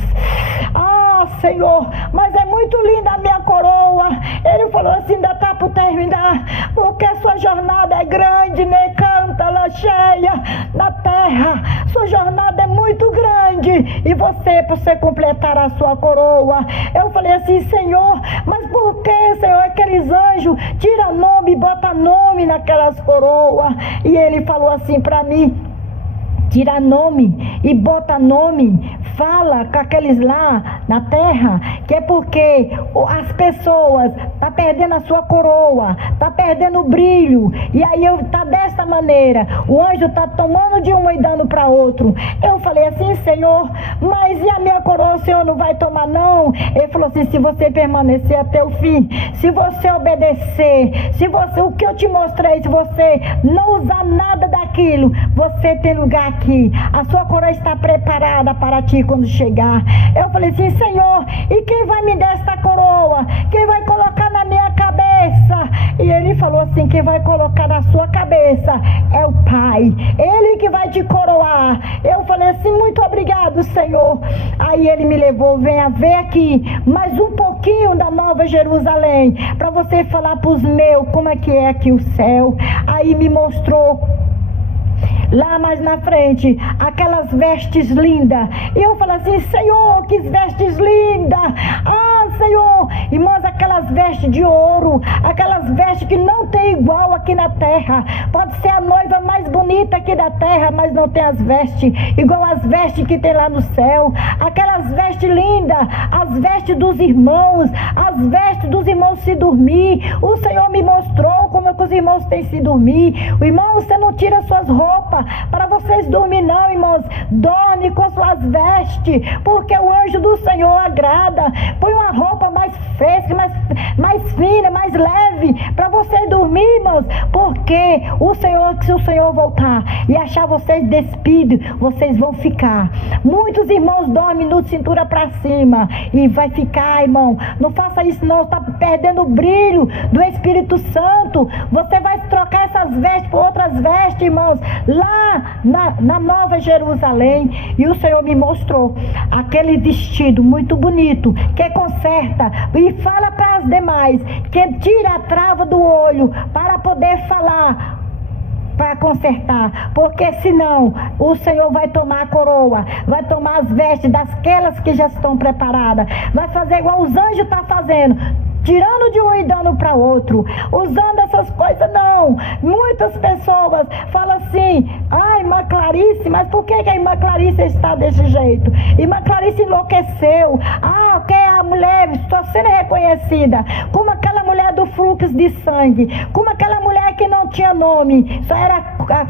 Ah, Senhor, mas é muito linda a minha coroa. Ele falou assim: ainda está por terminar, porque a sua jornada é grande, né? Canta lá cheia na terra. Sua jornada é muito grande e você completar a sua coroa. Eu falei assim: Senhor, mas por que, Senhor, aqueles anjos tira nome, bota nome naquelas coroas? E ele falou assim para mim: tira nome e bota nome, fala com aqueles lá na terra, que é porque as pessoas estão perdendo a sua coroa, está perdendo o brilho, e aí está dessa maneira, o anjo está tomando de um e dando para outro. Eu falei assim: Senhor, mas e a minha coroa, o Senhor não vai tomar não? Ele falou assim: se você permanecer até o fim, se você obedecer, se você, o que eu te mostrei, se você não usar nada daquilo, você tem lugar aqui, a sua coroa está preparada para ti quando chegar. Eu falei assim: Senhor, e quem vai me dar essa coroa? Quem vai colocar na minha cabeça? E ele falou assim: quem vai colocar na sua cabeça é o Pai, Ele que vai te coroar. Eu falei assim: muito obrigado, Senhor. Aí ele me levou: venha ver aqui mais um pouquinho pouquinho da Nova Jerusalém, para você falar para os meus como é que é aqui o céu. Aí me mostrou lá mais na frente, aquelas vestes lindas. E eu falo assim, Senhor, que vestes lindas. Ah, Senhor, irmãs, aquelas vestes de ouro, aquelas vestes que não tem igual aqui na terra. Pode ser a noiva mais bonita aqui da terra, mas não tem as vestes igual as vestes que tem lá no céu. Aquelas vestes lindas, as vestes dos irmãos, as vestes dos irmãos se dormir. O Senhor me mostrou como é que os irmãos têm se dormir. O irmão, você não tira suas roupas para vocês dormir não, irmãos. Dorme com suas vestes, porque o anjo do Senhor agrada. Põe uma roupa mais fresca, mais fina, mais leve, para vocês dormir, irmãos, porque o Senhor, se o Senhor voltar e achar vocês despidos, vocês vão ficar. Muitos irmãos dormem no cintura para cima e vai ficar, irmão. Não faça isso não, está perdendo o brilho do Espírito Santo. Você vai trocar essas vestes por outras vestes, irmãos, lá na Nova Jerusalém. E o Senhor me mostrou aquele vestido muito bonito, que conserta, e fala para as demais, que tira a trava do olho, para poder falar, para consertar, porque senão o Senhor vai tomar a coroa, vai tomar as vestes daquelas que já estão preparadas, vai fazer igual os anjos estão fazendo, tirando de um e dando para outro, usando essas coisas. Não, muitas pessoas falam assim, irmã Clarice, mas por que a irmã Clarice está desse jeito? Irmã Clarice enlouqueceu. Que a mulher está sendo reconhecida como aquela mulher do fluxo de sangue, como aquela mulher que não tinha nome, só era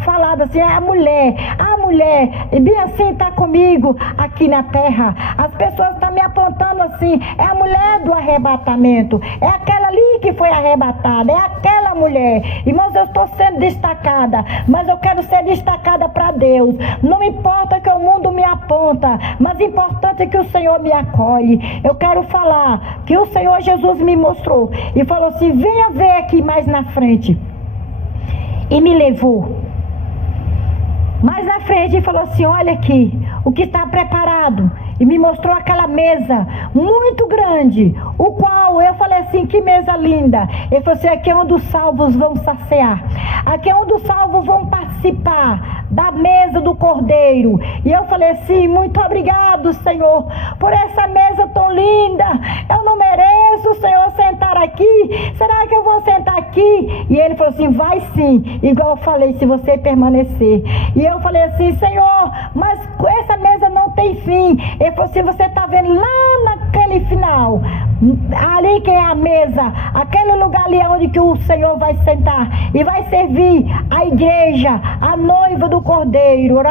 falada assim, a mulher, e bem assim está comigo aqui na terra. As pessoas estão me apontando assim, é a mulher do arrebatamento, é aquela ali que foi arrebatada, é aquela mulher. Irmãos, eu estou sendo destacada, mas eu quero ser destacada para Deus. Não me importa que o mundo me aponta, mas o importante é que o Senhor me acolhe. Eu quero falar que o Senhor Jesus me mostrou e falou assim, venha ver aqui mais na frente. E me levou mais na frente e falou assim, olha aqui, o que está preparado. E me mostrou aquela mesa muito grande, o qual eu falei assim, que mesa linda. Ele falou assim, aqui é onde os salvos vão saciar, aqui é onde os salvos vão participar da mesa do Cordeiro. E eu falei assim, muito obrigado, Senhor, por essa mesa tão linda. Eu não mereço, Senhor, sentar aqui. Será que eu vou sentar aqui? E ele falou assim, vai sim, igual eu falei, se você permanecer. E eu falei assim, Senhor, mas essa mesa não tem fim. Ele falou assim, você está vendo lá naquele final, ali que é a mesa, aquele lugar ali onde que o Senhor vai sentar e vai servir a igreja, a noiva do Cordeiro.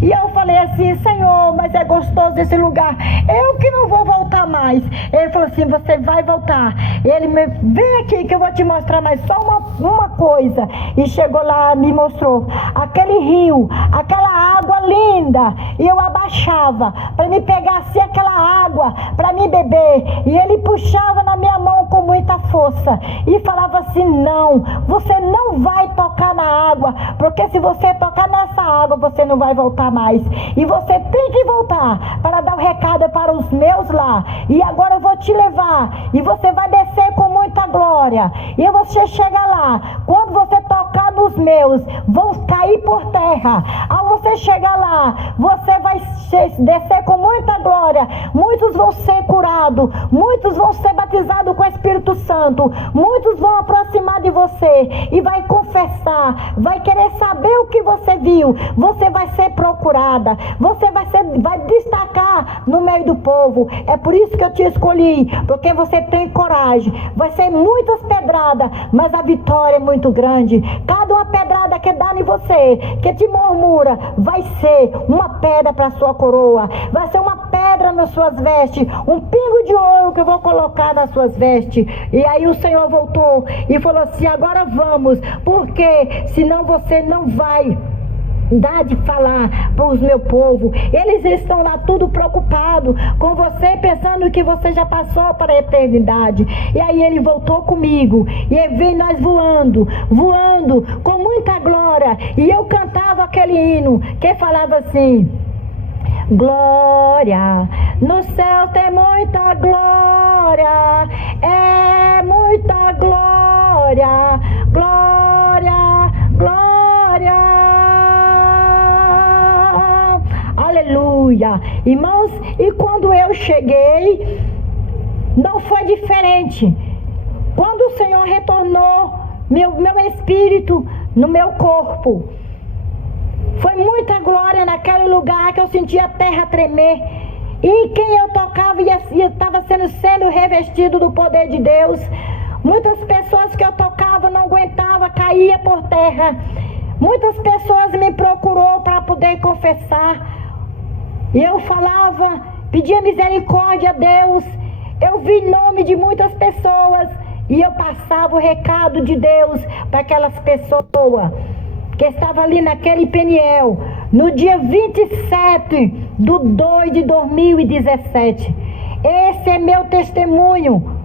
E eu falei assim, Senhor, mas é gostoso esse lugar, eu que não vou voltar mais. Ele falou assim, você vai voltar. Ele vem aqui que eu vou te mostrar mais só uma coisa. E chegou lá, me mostrou aquele rio, aquela água linda, e eu abaixava para me pegar assim aquela água para me beber, e ele puxava na minha mão com muita força e falava assim, não, você não vai tocar na água, porque se você tocar nessa água você não vai voltar mais, e você tem que voltar para dar o recado para os meus lá, e agora eu vou te levar, e você vai descer com muita glória, e você chega lá, quando você tocar nos meus, vão cair por terra. Ao você chegar lá, você vai descer com muita glória, muitos vão ser curados, muitos vão ser batizados com o Espírito Santo, muitos vão aproximar de você e vai confessar, vai querer saber o que você viu, você vai ser procurada, você vai destacar no meio do povo. É por isso que eu te escolhi, porque você tem coragem. Vai ser muitas pedradas, mas a vitória é muito grande. Cada uma pedrada que dá em você, que te murmura, vai ser uma pedra para a sua coroa, vai ser uma pedra nas suas vestes, um pingo de ouro que eu vou colocar nas suas vestes. E aí o Senhor voltou e falou assim, agora vamos, porque senão você não vai dá de falar para os meu povo. Eles estão lá tudo preocupados com você, pensando que você já passou para a eternidade. E aí ele voltou comigo e aí veio nós voando com muita glória, e eu cantava aquele hino que falava assim, glória. No céu tem muita glória, é muita glória, glória, glória. Aleluia. Irmãos, e quando eu cheguei, não foi diferente. Quando o Senhor retornou meu espírito no meu corpo, foi muita glória naquele lugar que eu sentia a terra tremer. E quem eu tocava estava sendo revestido do poder de Deus. Muitas pessoas que eu tocava não aguentava, caía por terra. Muitas pessoas me procurou para poder confessar. E eu falava, pedia misericórdia a Deus. Eu vi nome de muitas pessoas e eu passava o recado de Deus para aquelas pessoas que estavam ali naquele Peniel, no dia 27/2/2017. Esse é meu testemunho,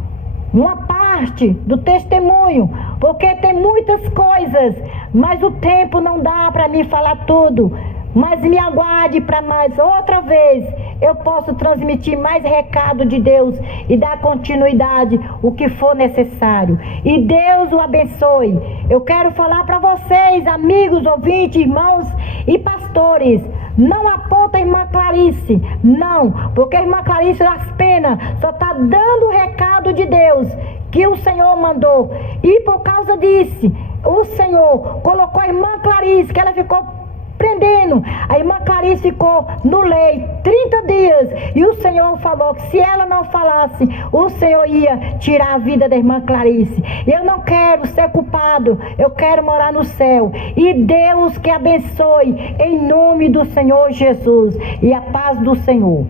uma parte do testemunho, porque tem muitas coisas, mas o tempo não dá para mim falar tudo. Mas me aguarde para mais outra vez. Eu posso transmitir mais recado de Deus e dar continuidade o que for necessário. E Deus o abençoe. Eu quero falar para vocês, amigos, ouvintes, irmãos e pastores. Não aponta a irmã Clarice, não, porque a irmã Clarice das Penas só está dando o recado de Deus que o Senhor mandou. E por causa disso, o Senhor colocou a irmã Clarice, que ela ficou prendendo. A irmã Clarice ficou no leito 30 dias. E o Senhor falou que se ela não falasse, o Senhor ia tirar a vida da irmã Clarice. Eu não quero ser culpado. Eu quero morar no céu. E Deus que abençoe em nome do Senhor Jesus. E a paz do Senhor.